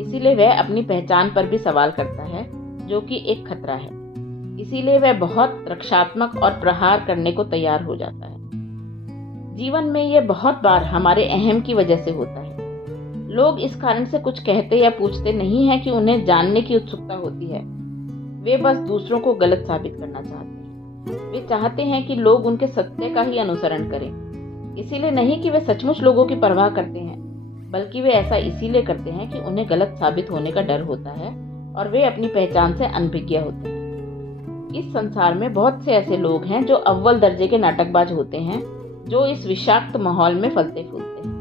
इसीलिए वह अपनी पहचान पर भी सवाल करता है, जो कि एक खतरा है। इसीलिए वह बहुत रक्षात्मक और प्रहार करने को तैयार हो जाता है। जीवन में यह बहुत बार हमारे अहम की वजह से होता है। लोग इस कारण से कुछ कहते या पूछते नहीं है कि उन्हें जानने की उत्सुकता होती है। वे बस दूसरों को गलत साबित करना चाहते हैं। वे चाहते हैं कि लोग उनके सत्य का ही अनुसरण करें। इसीलिए नहीं कि वे सचमुच लोगों की परवाह करते हैं, बल्कि वे ऐसा इसीलिए करते हैं कि उन्हें गलत साबित होने का डर होता है और वे अपनी पहचान से अनभिज्ञ होते हैं। इस संसार में बहुत से ऐसे लोग हैं जो अव्वल दर्जे के नाटकबाज होते हैं, जो इस विषाक्त माहौल में फलते फूलते हैं।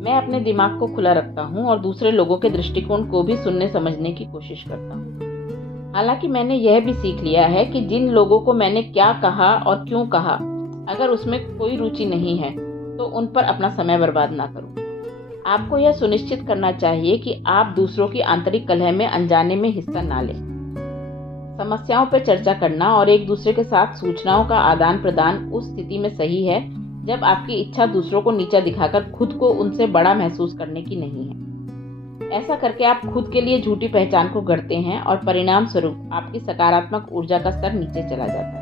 मैं अपने दिमाग को खुला रखता हूँ और दूसरे लोगों के दृष्टिकोण को भी सुनने समझने की कोशिश करता हूँ। हालांकि मैंने यह भी सीख लिया है कि जिन लोगों को मैंने क्या कहा और क्यों कहा, अगर उसमें कोई रुचि नहीं है तो उन पर अपना समय बर्बाद ना करूं। आपको यह सुनिश्चित करना चाहिए कि आप दूसरों की आंतरिक कलह में अनजाने में हिस्सा ना लें। समस्याओं पर चर्चा करना और एक दूसरे के साथ सूचनाओं का आदान प्रदान उस स्थिति में सही है जब आपकी इच्छा दूसरों को नीचा दिखाकर खुद को उनसे बड़ा महसूस करने की नहीं है। ऐसा करके आप खुद के लिए झूठी पहचान को गढ़ते हैं और परिणाम स्वरूप आपकी सकारात्मक ऊर्जा का स्तर नीचे चला जाता है।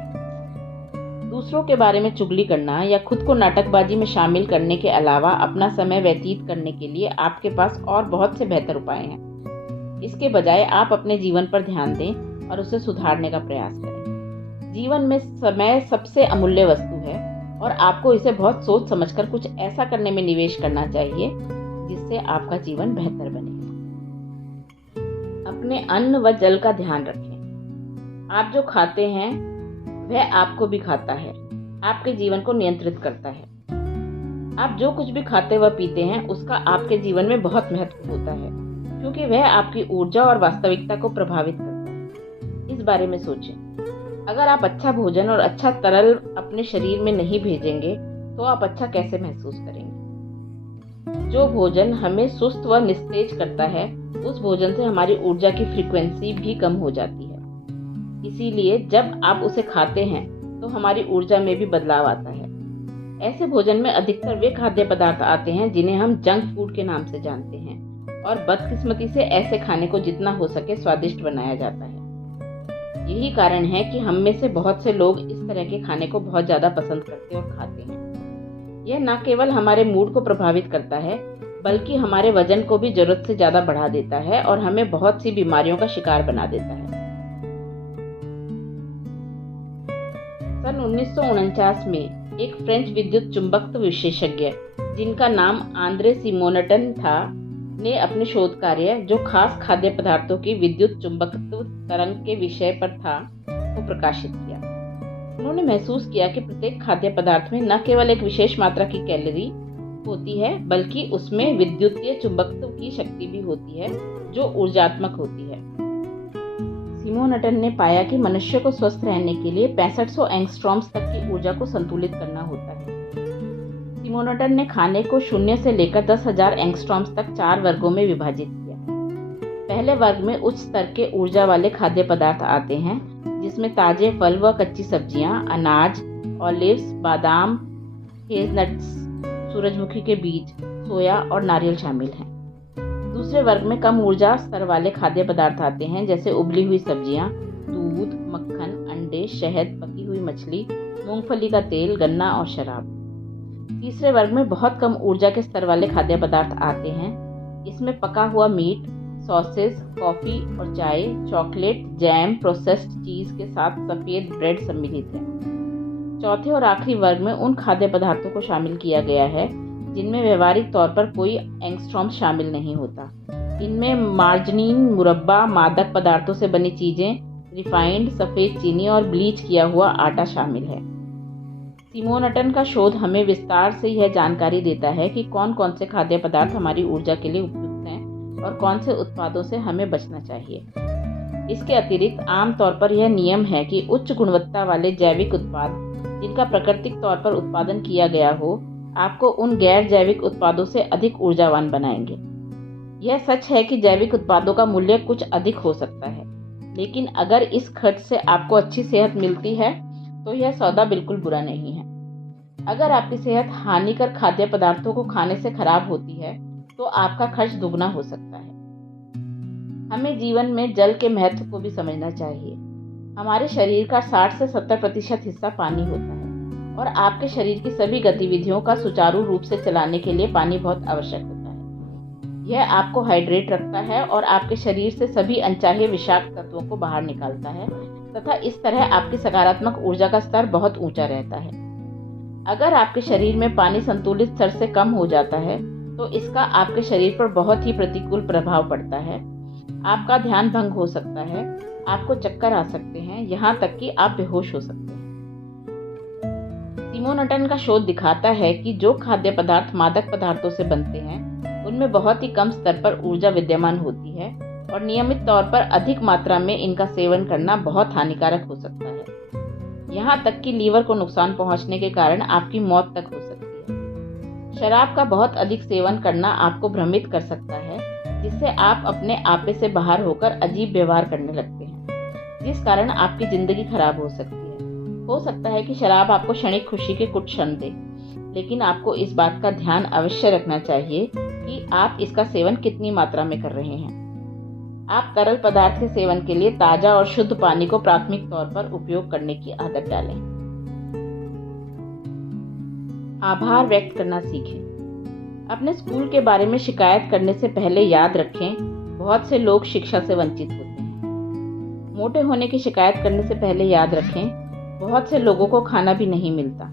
दूसरों के बारे में चुगली करना या खुद को नाटकबाजी में शामिल करने के अलावा अपना समय व्यतीत करने के लिए आपके पास और बहुत से बेहतर उपाय हैं। इसके बजाय आप अपने जीवन पर ध्यान दें और उसे सुधारने का प्रयास करें। जीवन में समय सबसे अमूल्य वस्तु है और आपको इसे बहुत सोच समझकर कुछ ऐसा करने में निवेश करना चाहिए जिससे आपका जीवन बेहतर बने। अपने अन्न व जल का ध्यान रखें। आप जो खाते हैं वह आपको भी खाता है, आपके जीवन को नियंत्रित करता है। आप जो कुछ भी खाते व पीते हैं उसका आपके जीवन में बहुत महत्व होता है, क्योंकि वह आपकी ऊर्जा और वास्तविकता को प्रभावित करता है। इस बारे में सोचें। अगर आप अच्छा भोजन और अच्छा तरल अपने शरीर में नहीं भेजेंगे तो आप अच्छा कैसे महसूस करेंगे? जो भोजन हमें सुस्त व निस्तेज करता है, उस भोजन से हमारी ऊर्जा की फ्रीक्वेंसी भी कम हो जाती है। इसीलिए जब आप उसे खाते हैं तो हमारी ऊर्जा में भी बदलाव आता है। ऐसे भोजन में अधिकतर वे खाद्य पदार्थ आते हैं जिन्हें हम जंक फूड के नाम से जानते हैं, और बदकिस्मती से ऐसे खाने को जितना हो सके स्वादिष्ट बनाया जाता है। यही कारण है कि हम में से बहुत से लोग इस तरह के खाने को बहुत ज़्यादा पसंद करते और खाते हैं। यह न केवल हमारे मूड को प्रभावित करता है, बल्कि हमारे वजन को भी जरूरत से ज़्यादा बढ़ा देता है और हमें बहुत सी बीमारियों का शिकार बना देता है। सन 1949 में एक फ्रेंच विद्युत चुंबकत्व विशेषज्ञ, जिनका नाम आंद्रे सिमोनटन था, ने अपने शोध कार्य, जो खास खाद्य पदार्थों की विद्युत चुंबकत्व तरंग के विषय पर था, को प्रकाशित किया। उन्होंने महसूस किया कि प्रत्येक खाद्य पदार्थ में न केवल एक विशेष मात्रा की कैलोरी होती है, बल्कि उसमें विद्युतीय चुंबकत्व की शक्ति भी होती है जो ऊर्जात्मक होती है। सिमोनटन ने पाया कि मनुष्य को स्वस्थ रहने के लिए 6500 एंगस्ट्रॉम्स तक की ऊर्जा को संतुलित करना होता है। सिमोनटन ने खाने को 0 से लेकर 10,000 एंगस्ट्रॉम्स तक 4 वर्गों में विभाजित किया। पहले वर्ग में उच्च स्तर के ऊर्जा वाले खाद्य पदार्थ आते हैं, जिसमें ताजे फल व कच्ची सब्जियां, अनाज, ऑलिव्स, बादाम, हेज़लनट्स, सूरजमुखी के बीज, सोया और नारियल शामिल हैं। दूसरे वर्ग में कम ऊर्जा स्तर वाले खाद्य पदार्थ आते हैं, जैसे उबली हुई सब्जियां, दूध, मक्खन, अंडे, शहद, पकी हुई मछली, मूंगफली का तेल, गन्ना और शराब। तीसरे वर्ग में बहुत कम ऊर्जा के स्तर वाले खाद्य पदार्थ आते हैं। इसमें पका हुआ मीट, सॉसेस, कॉफ़ी और चाय, चॉकलेट, जैम, प्रोसेस्ड चीज़ के साथ सफ़ेद ब्रेड सम्मिलित है। चौथे और आखिरी वर्ग में उन खाद्य पदार्थों को शामिल किया गया है जिनमें व्यवहारिक तौर पर कोई एंगस्ट्रॉम शामिल नहीं होता। इनमें मार्जरीन, मुरब्बा, मादक पदार्थों से बनी चीज़ें, रिफाइंड, सफ़ेद चीनी और ब्लीच किया हुआ आटा शामिल है। सिमोनटन का शोध हमें विस्तार से यह जानकारी देता है कि कौन कौन से खाद्य पदार्थ हमारी ऊर्जा के लिए उपयुक्त हैं और कौन से उत्पादों से हमें बचना चाहिए। इसके अतिरिक्त आमतौर पर यह नियम है कि उच्च गुणवत्ता वाले जैविक उत्पाद जिनका प्राकृतिक तौर पर उत्पादन किया गया हो, आपको उन गैर जैविक उत्पादों से अधिक ऊर्जावान बनाएंगे। यह सच है कि जैविक उत्पादों का मूल्य कुछ अधिक हो सकता है, लेकिन अगर इस खर्च से आपको अच्छी सेहत मिलती है तो यह सौदा बिल्कुल बुरा नहीं है। अगर आपकी सेहत हानिकर खाद्य पदार्थों को खाने से खराब होती है तो आपका खर्च दुगना हो सकता है। हमें जीवन में जल के महत्व को भी समझना चाहिए। हमारे शरीर का 60 से 70% हिस्सा पानी होता है और आपके शरीर की सभी गतिविधियों का सुचारू रूप से चलाने के लिए पानी बहुत आवश्यक होता है। यह आपको हाइड्रेट रखता है और आपके शरीर से सभी अनचाहे विषाक्त तत्वों को बाहर निकालता है तथा इस तरह आपकी सकारात्मक ऊर्जा का स्तर बहुत ऊंचा रहता है। अगर आपके शरीर में पानी संतुलित स्तर से कम हो जाता है तो इसका आपके शरीर पर बहुत ही प्रतिकूल प्रभाव पड़ता है। आपका ध्यान भंग हो सकता है, आपको चक्कर आ सकते हैं, यहाँ तक कि आप बेहोश हो सकते हैं। सिमोनटन का शोध दिखाता है कि जो खाद्य पदार्थ मादक पदार्थों से बनते हैं उनमें बहुत ही कम स्तर पर ऊर्जा विद्यमान होती है और नियमित तौर पर अधिक मात्रा में इनका सेवन करना बहुत हानिकारक हो सकता है। यहाँ तक कि लीवर को नुकसान पहुँचने के कारण आपकी मौत तक हो सकती है। शराब का बहुत अधिक सेवन करना आपको भ्रमित कर सकता है, जिससे आप अपने आपे से बाहर होकर अजीब व्यवहार करने लगते हैं, जिस कारण आपकी जिंदगी खराब हो सकती है। हो सकता है कि शराब आपको क्षणिक खुशी के कुछ क्षण दे, लेकिन आपको इस बात का ध्यान अवश्य रखना चाहिए कि आप इसका सेवन कितनी मात्रा में कर रहे हैं। आप तरल पदार्थ के सेवन के लिए ताजा और शुद्ध पानी को प्राथमिक तौर पर उपयोग करने की आदत डालें। आभार व्यक्त करना सीखें। अपने स्कूल के बारे में शिकायत करने से पहले याद रखें, बहुत से लोग शिक्षा से वंचित होते हैं। मोटे होने की शिकायत करने से पहले याद रखें, बहुत से लोगों को खाना भी नहीं मिलता।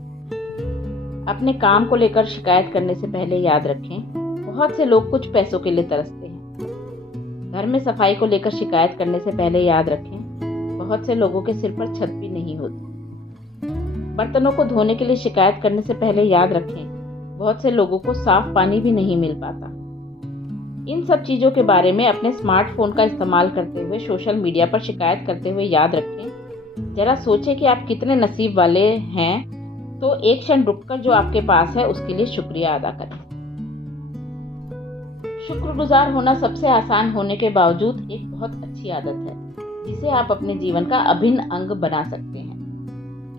अपने काम को लेकर शिकायत करने से पहले याद रखें, बहुत से लोग कुछ पैसों के लिए तरसते हैं। घर में सफाई को लेकर शिकायत करने से पहले याद रखें, बहुत से लोगों के सिर पर छत भी नहीं होती। बर्तनों को धोने के लिए शिकायत करने से पहले याद रखें, बहुत से लोगों को साफ पानी भी नहीं मिल पाता। इन सब चीज़ों के बारे में अपने स्मार्टफोन का इस्तेमाल करते हुए सोशल मीडिया पर शिकायत करते हुए याद रखें। जरा सोचें कि आप कितने नसीब वाले हैं, तो एक क्षण रुककर जो आपके पास है उसके लिए शुक्रिया अदा करें। शुक्रगुजार होना सबसे आसान होने के बावजूद एक बहुत अच्छी आदत है, जिसे आप अपने जीवन का अभिन्न अंग बना सकते हैं।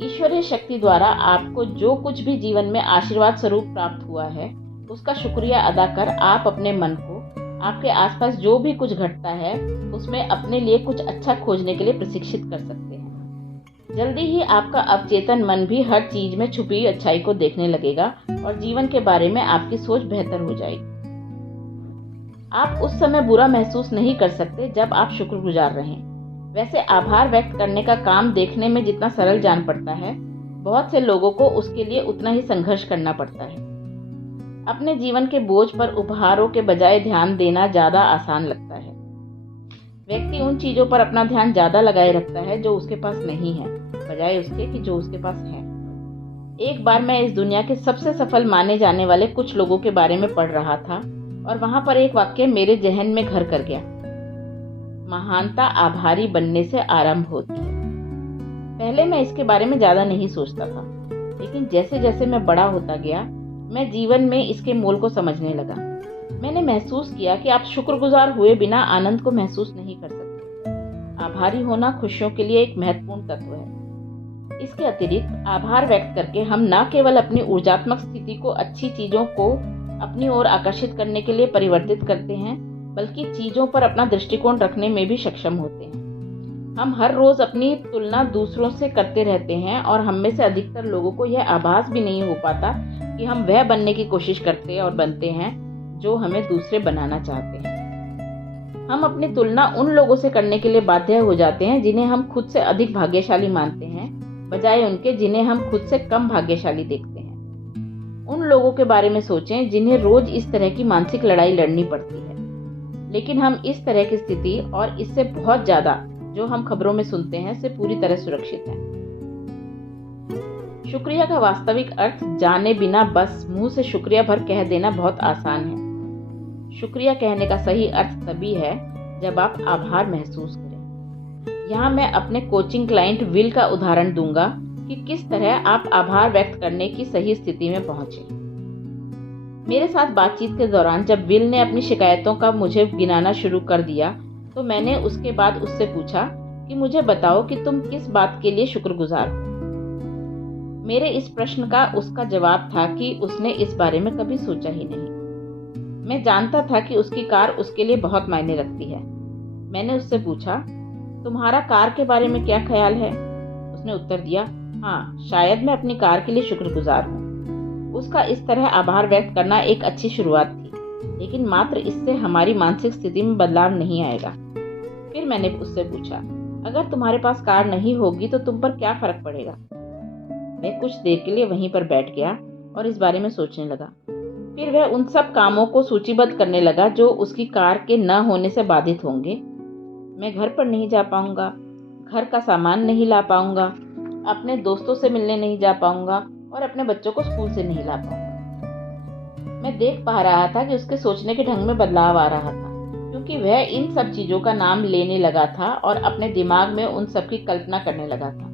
ईश्वरीय शक्ति द्वारा आपको जो कुछ भी जीवन में आशीर्वाद स्वरूप प्राप्त हुआ है, उसका शुक्रिया अदा कर आप अपने मन को आपके आसपास जो भी कुछ घटता है उसमें अपने लिए कुछ अच्छा खोजने के लिए प्रशिक्षित कर सकते हैं। जल्दी ही आपका अवचेतन मन भी हर चीज में छुपी अच्छाई को देखने लगेगा और जीवन के बारे में आपकी सोच बेहतर हो जाएगी। आप उस समय बुरा महसूस नहीं कर सकते जब आप शुक्रगुजार रहें। वैसे आभार व्यक्त करने का काम देखने में जितना सरल जान पड़ता है, बहुत से लोगों को उसके लिए उतना ही संघर्ष करना पड़ता है। अपने जीवन के बोझ पर उपहारों के बजाय ध्यान देना ज्यादा आसान लगता है। व्यक्ति उन चीजों पर अपना ध्यान ज्यादा लगाए रखता है जो उसके पास नहीं है, बजाय उसके कि जो उसके पास है। एक बार मैं इस दुनिया के सबसे सफल माने जाने वाले कुछ लोगों के बारे में पढ़ रहा था और वहां पर एक वाक्य मेरे जहन में घर कर गया। महानता आभारी बनने से आरंभ होती है। पहले मैं इसके बारे में ज्यादा नहीं सोचता था, लेकिन जैसे जैसे मैं बड़ा होता गया, मैं जीवन में इसके मोल को समझने लगा। मैंने महसूस किया कि आप शुक्रगुजार हुए बिना आनंद को महसूस नहीं कर सकते। आभारी होना खुशियों के लिए एक महत्वपूर्ण तत्व है। इसके अतिरिक्त आभार व्यक्त करके हम न केवल अपनी ऊर्जात्मक स्थिति को अच्छी चीजों को अपनी ओर आकर्षित करने के लिए परिवर्तित करते हैं, बल्कि चीजों पर अपना दृष्टिकोण रखने में भी सक्षम होते हैं। हम हर रोज अपनी तुलना दूसरों से करते रहते हैं और हम में से अधिकतर लोगों को यह आभास भी नहीं हो पाता कि हम वह बनने की कोशिश करते और बनते हैं जो हमें दूसरे बनाना चाहते हैं। हम अपनी तुलना उन लोगों से करने के लिए बाध्य हो जाते हैं जिन्हें हम खुद से अधिक भाग्यशाली मानते हैं, बजाय उनके जिन्हें हम खुद से कम भाग्यशाली देखते हैं। उन लोगों के बारे में सोचें जिन्हें रोज इस तरह की मानसिक लड़ाई लड़नी पड़ती है, लेकिन हम इस तरह की स्थिति और इससे बहुत ज्यादा जो हम खबरों में सुनते हैं से पूरी तरह सुरक्षित हैं। शुक्रिया का वास्तविक अर्थ जाने बिना बस मुंह से शुक्रिया भर कह देना बहुत आसान है। शुक्रिया कहने का सही अर्थ तभी है जब आप आभार महसूस करें। यहाँ मैं अपने कोचिंग क्लाइंट विल का उदाहरण दूंगा कि किस तरह आप आभार व्यक्त करने की सही स्थिति में पहुंचे। मेरे साथ बातचीत के दौरान जब विल ने अपनी शिकायतों का मुझे गिनाना शुरू कर दिया तो मैंने उसके बाद उससे पूछा कि मुझे बताओ कि तुम किस बात के लिए शुक्रगुजार हो। मेरे इस प्रश्न का उसका जवाब था कि उसने इस बारे में कभी सोचा ही नहीं। मैं जानता था कि उसकी कार उसके लिए बहुत मायने रखती है। मैंने उससे पूछा, तुम्हारा कार के बारे में क्या ख्याल है? उसने उत्तर दिया, हाँ, शायद मैं अपनी कार के लिए शुक्रगुजार हूँ। उसका इस तरह आभार व्यक्त करना एक अच्छी शुरुआत थी, लेकिन मात्र इससे हमारी मानसिक स्थिति में बदलाव नहीं आएगा। फिर मैंने उससे पूछा, अगर तुम्हारे पास कार नहीं होगी तो तुम पर क्या फर्क पड़ेगा? मैं कुछ देर के लिए वहीं पर बैठ गया और इस बारे में सोचने लगा। फिर वह उन सब कामों को सूचीबद्ध करने लगा जो उसकी कार के न होने से बाधित होंगे। मैं घर पर नहीं जा पाऊंगा, घर का सामान नहीं ला पाऊंगा, अपने दोस्तों से मिलने नहीं जा पाऊंगा और अपने बच्चों को स्कूल से नहीं ला पाऊंगा। मैं देख पा रहा था कि उसके सोचने के ढंग में बदलाव आ रहा था, क्योंकि वह इन सब चीजों का नाम लेने लगा था और अपने दिमाग में उन सब की कल्पना करने लगा था।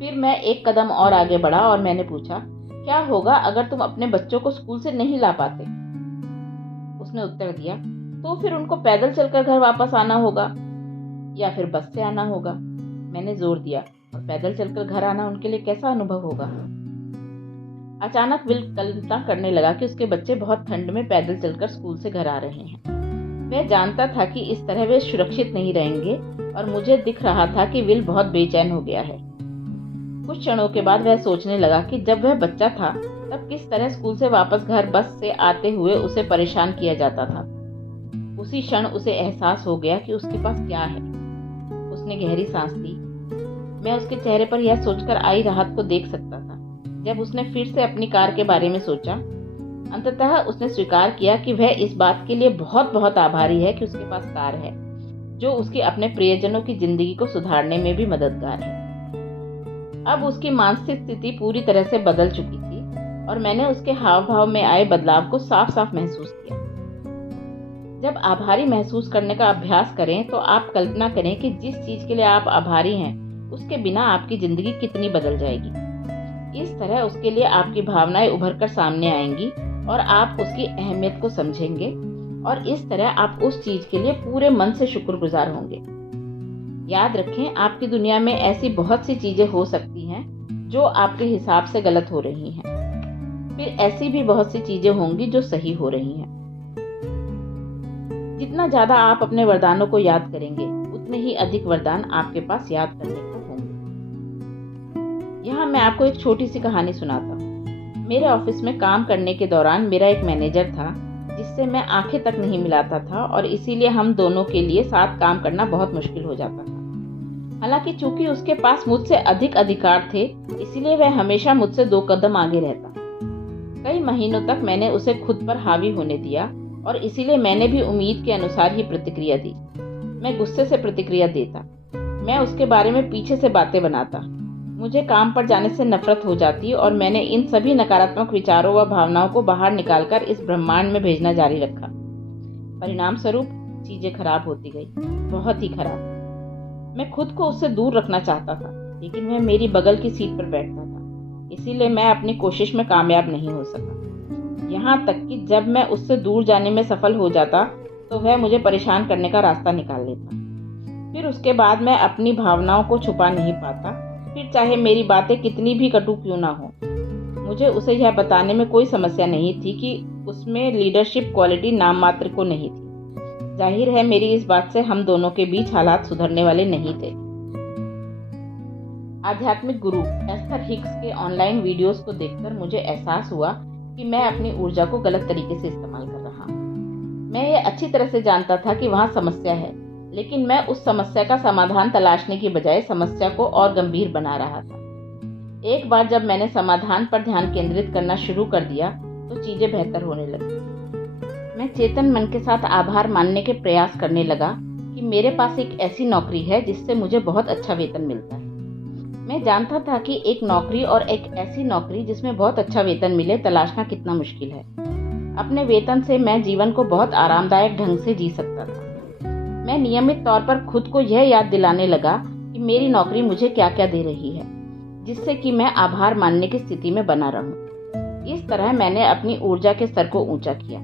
फिर मैं एक कदम और आगे बढ़ा और मैंने पूछा, क्या होगा अगर तुम अपने बच्चों को स्कूल से नहीं ला पाते? उसने उत्तर दिया, तो फिर उनको पैदल चलकर घर वापस आना होगा या फिर बस से आना होगा। मैंने जोर दिया, और पैदल चलकर घर आना उनके लिए कैसा अनुभव होगा? अचानक विल कल्पना करने लगा कि उसके बच्चे बहुत ठंड में पैदल चलकर स्कूल से घर आ रहे हैं। वह जानता था कि इस तरह वे सुरक्षित नहीं रहेंगे और मुझे दिख रहा था कि विल बहुत बेचैन हो गया है। कुछ क्षणों के बाद वह सोचने लगा कि जब वह बच्चा था तब किस तरह स्कूल से वापस घर बस से आते हुए उसे परेशान किया जाता था। उसी क्षण उसे एहसास हो गया कि उसके पास क्या है। उसने गहरी सांस ली। मैं उसके चेहरे पर यह सोचकर आई राहत को देख सकता था जब उसने फिर से अपनी कार के बारे में सोचा। अंततः उसने स्वीकार किया कि वह इस बात के लिए बहुत बहुत आभारी है कि उसके पास कार है, जो उसके अपने प्रियजनों की जिंदगी को सुधारने में भी मददगार है। अब उसकी मानसिक स्थिति पूरी तरह से बदल चुकी थी और मैंने उसके हाव भाव में आए बदलाव को साफ साफ महसूस किया। जब आभारी महसूस करने का अभ्यास करें तो आप कल्पना करें कि जिस चीज के लिए आप आभारी हैं उसके बिना आपकी जिंदगी कितनी बदल जाएगी। इस तरह उसके लिए आपकी भावनाएं उभर कर सामने आएंगी और आप उसकी अहमियत को समझेंगे और इस तरह आप उस चीज के लिए पूरे मन से शुक्रगुजार होंगे। याद रखें, आपकी दुनिया में ऐसी बहुत सी चीजें हो सकती हैं जो आपके हिसाब से गलत हो रही हैं। फिर ऐसी भी बहुत सी चीजें होंगी जो सही हो रही हैं। जितना ज्यादा आप अपने वरदानों को याद करेंगे उतने ही अधिक वरदान आपके पास याद करने को होंगे। यहाँ मैं आपको एक छोटी सी कहानी सुनाता हूँ। मेरे ऑफिस में काम करने के दौरान मेरा एक मैनेजर था जिससे मैं आंखें तक नहीं मिलाता था और इसीलिए हम दोनों के लिए साथ काम करना बहुत मुश्किल हो जाता था। हालांकि चूंकि उसके पास मुझसे अधिक अधिकार थे, इसीलिए वह हमेशा मुझसे 2 कदम आगे रहता। कई महीनों तक मैंने उसे खुद पर हावी होने दिया और इसीलिए मैंने भी उम्मीद के अनुसार ही प्रतिक्रिया दी। मैं गुस्से से प्रतिक्रिया देता, मैं उसके बारे में पीछे से बातें बनाता, मुझे काम पर जाने से नफरत हो जाती और मैंने इन सभी नकारात्मक विचारों व भावनाओं को बाहर निकालकर इस ब्रह्मांड में भेजना जारी रखा। परिणाम स्वरूप चीजें खराब होती गई, बहुत ही खराब। मैं खुद को उससे दूर रखना चाहता था, लेकिन वह मेरी बगल की सीट पर बैठता था, इसीलिए मैं अपनी कोशिश में कामयाब नहीं हो सका। यहाँ तक कि जब मैं उससे दूर जाने में सफल हो जाता तो वह मुझे परेशान करने का रास्ता निकाल लेता। फिर उसके बाद मैं अपनी भावनाओं को छुपा नहीं पाता, फिर चाहे मेरी बातें कितनी भी कटु क्यों ना हो। मुझे उसे यह बताने में कोई समस्या नहीं थी कि उसमें लीडरशिप क्वालिटी नाम मात्र को नहीं थी। जाहिर है मेरी इस बात से हम दोनों के बीच हालात सुधरने वाले नहीं थे। आध्यात्मिक गुरु एस्थर हिक्स के ऑनलाइन वीडियोस को देखकर मुझे एहसास हुआ कि मैं अपनी ऊर्जा को गलत तरीके से इस्तेमाल कर रहा हूँ। मैं ये अच्छी तरह से जानता था कि वहाँ समस्या है, लेकिन मैं उस समस्या का समाधान तलाशने की बजाय समस्या को और गंभीर बना रहा था। एक बार जब मैंने समाधान पर ध्यान केंद्रित करना शुरू कर दिया तो चीजें बेहतर होने लगी। मैं चेतन मन के साथ आभार मानने के प्रयास करने लगा कि मेरे पास एक ऐसी नौकरी है जिससे मुझे बहुत अच्छा वेतन मिलता है। मैं जानता था कि एक नौकरी और एक ऐसी नौकरी जिसमें बहुत अच्छा वेतन मिले तलाशना कितना मुश्किल है। अपने वेतन से मैं जीवन को बहुत आरामदायक ढंग से जी सकता था। मैं नियमित तौर पर खुद को यह याद दिलाने लगा कि मेरी नौकरी मुझे क्या क्या दे रही है, जिससे कि मैं आभार मानने की स्थिति में बना रहूं। इस तरह मैंने अपनी ऊर्जा के स्तर को ऊंचा किया।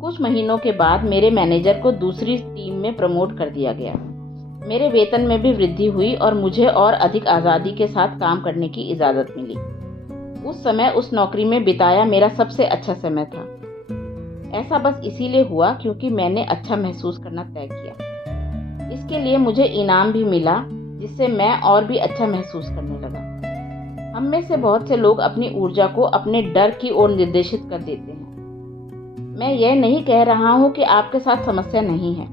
कुछ महीनों के बाद मेरे मैनेजर को दूसरी टीम में प्रमोट कर दिया गया। मेरे वेतन में भी वृद्धि हुई और मुझे और अधिक आज़ादी के साथ काम करने की इजाज़त मिली। उस समय उस नौकरी में बिताया मेरा सबसे अच्छा समय था। ऐसा बस इसीलिए हुआ क्योंकि मैंने अच्छा महसूस करना तय किया। इसके लिए मुझे इनाम भी मिला, जिससे मैं और भी अच्छा महसूस करने लगा। हम में से बहुत से लोग अपनी ऊर्जा को अपने डर की ओर निर्देशित कर देते हैं। मैं यह नहीं कह रहा हूँ कि आपके साथ समस्या नहीं है,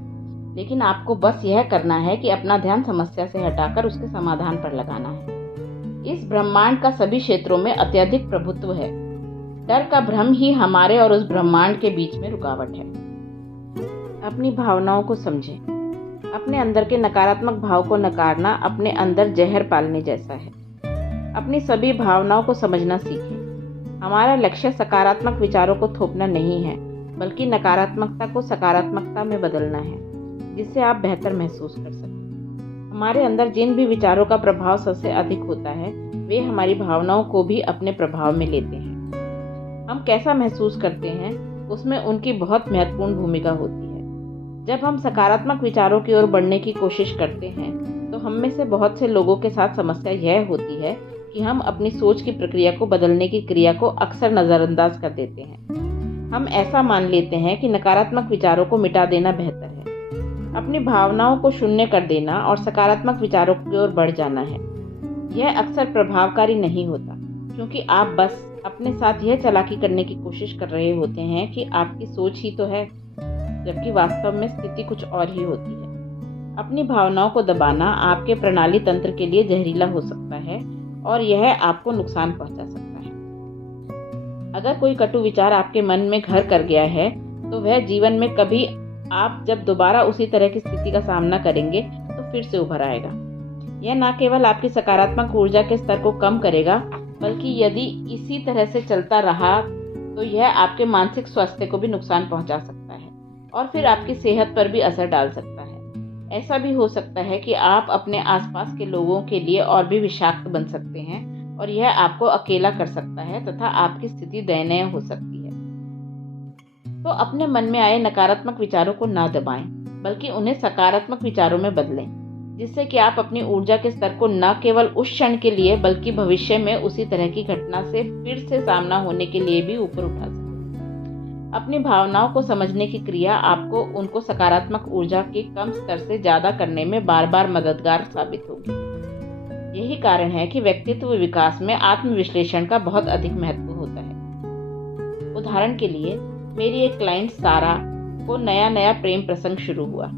लेकिन आपको बस यह करना है कि अपना ध्यान समस्या से हटाकर उसके समाधान पर लगाना है। इस ब्रह्मांड का सभी क्षेत्रों में अत्यधिक प्रभुत्व है। डर का भ्रम ही हमारे और उस ब्रह्मांड के बीच में रुकावट है। अपनी भावनाओं को समझें। अपने अंदर के नकारात्मक भाव को नकारना अपने अंदर जहर पालने जैसा है। अपनी सभी भावनाओं को समझना सीखें। हमारा लक्ष्य सकारात्मक विचारों को थोपना नहीं है, बल्कि नकारात्मकता को सकारात्मकता में बदलना है, जिससे आप बेहतर महसूस कर सकें। हमारे अंदर जिन भी विचारों का प्रभाव सबसे अधिक होता है, वे हमारी भावनाओं को भी अपने प्रभाव में लेते हैं। हम कैसा महसूस करते हैं, उसमें उनकी बहुत महत्वपूर्ण भूमिका होती है। जब हम सकारात्मक विचारों की ओर बढ़ने की कोशिश करते हैं, तो हम में से बहुत से लोगों के साथ समस्या यह होती है कि हम अपनी सोच की प्रक्रिया को बदलने की क्रिया को अक्सर नज़रअंदाज कर देते हैं। हम ऐसा मान लेते हैं कि नकारात्मक विचारों को मिटा देना बेहतर है। अपनी भावनाओं को शून्य कर देना और सकारात्मक विचारों की ओर बढ़ जाना है। यह अक्सर प्रभावकारी नहीं होता, क्योंकि आप बस अपने साथ यह चालाकी करने की कोशिश कर रहे होते हैं कि आपकी सोच ही तो है, जबकि वास्तव में स्थिति कुछ और ही होती है। अपनी भावनाओं को दबाना आपके प्रणाली तंत्र के लिए जहरीला हो सकता है और यह आपको नुकसान पहुंचा सकता है। अगर कोई कटु विचार आपके मन में घर कर गया है, तो वह जीवन में कभी आप जब दोबारा उसी तरह की स्थिति का सामना करेंगे तो फिर से उभर आएगा। यह न केवल आपकी सकारात्मक ऊर्जा के स्तर को कम करेगा, बल्कि यदि इसी तरह से चलता रहा तो यह आपके मानसिक स्वास्थ्य को भी नुकसान पहुंचा सकता है और फिर आपकी सेहत पर भी असर डाल सकता है। ऐसा भी हो सकता है कि आप अपने आसपास के लोगों के लिए और भी विषाक्त बन सकते हैं और यह आपको अकेला कर सकता है तथा आपकी स्थिति दयनीय हो सकती है। तो अपने मन में आए नकारात्मक विचारों को ना दबाएं, बल्कि उन्हें सकारात्मक विचारों में बदलें, जिससे कि आप अपनी ऊर्जा के स्तर को न केवल उस क्षण के लिए बल्कि भविष्य में उसी तरह की घटना से फिर से सामना होने के लिए भी ऊपर उठा सकें। अपनी भावनाओं को समझने की क्रिया आपको उनको सकारात्मक ऊर्जा के कम स्तर से ज्यादा करने में बार बार मददगार साबित होगी। यही कारण है कि व्यक्तित्व विकास में आत्मविश्लेषण का बहुत अधिक महत्व होता है। उदाहरण के लिए, मेरी एक क्लाइंट सारा को नया प्रेम प्रसंग शुरू हुआ।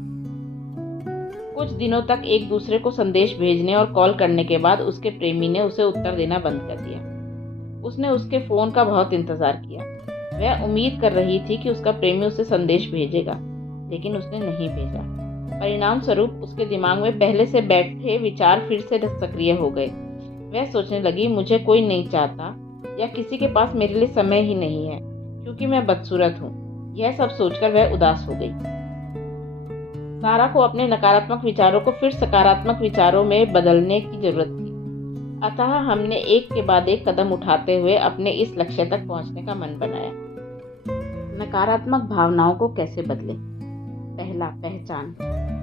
कुछ दिनों तक एक दूसरे को संदेश भेजने और कॉल करने के बाद उसके प्रेमी ने उसे उत्तर देना बंद कर दिया। उसने उसके फोन का बहुत इंतजार किया। वह उम्मीद कर रही थी कि उसका प्रेमी उसे संदेश भेजेगा, लेकिन उसने नहीं भेजा। परिणाम स्वरूप उसके दिमाग में पहले से बैठे विचार फिर से सक्रिय हो गए। वह सोचने लगी, मुझे कोई नहीं चाहता या किसी के पास मेरे लिए समय ही नहीं है क्योंकि मैं बदसूरत हूँ। यह सब सोचकर वह उदास हो गई। सारा को अपने नकारात्मक विचारों को फिर सकारात्मक विचारों में बदलने की जरूरत थी। अतः हमने एक के बाद एक कदम उठाते हुए अपने इस लक्ष्य तक पहुंचने का मन बनाया। नकारात्मक भावनाओं को कैसे बदलें? पहला, पहचान।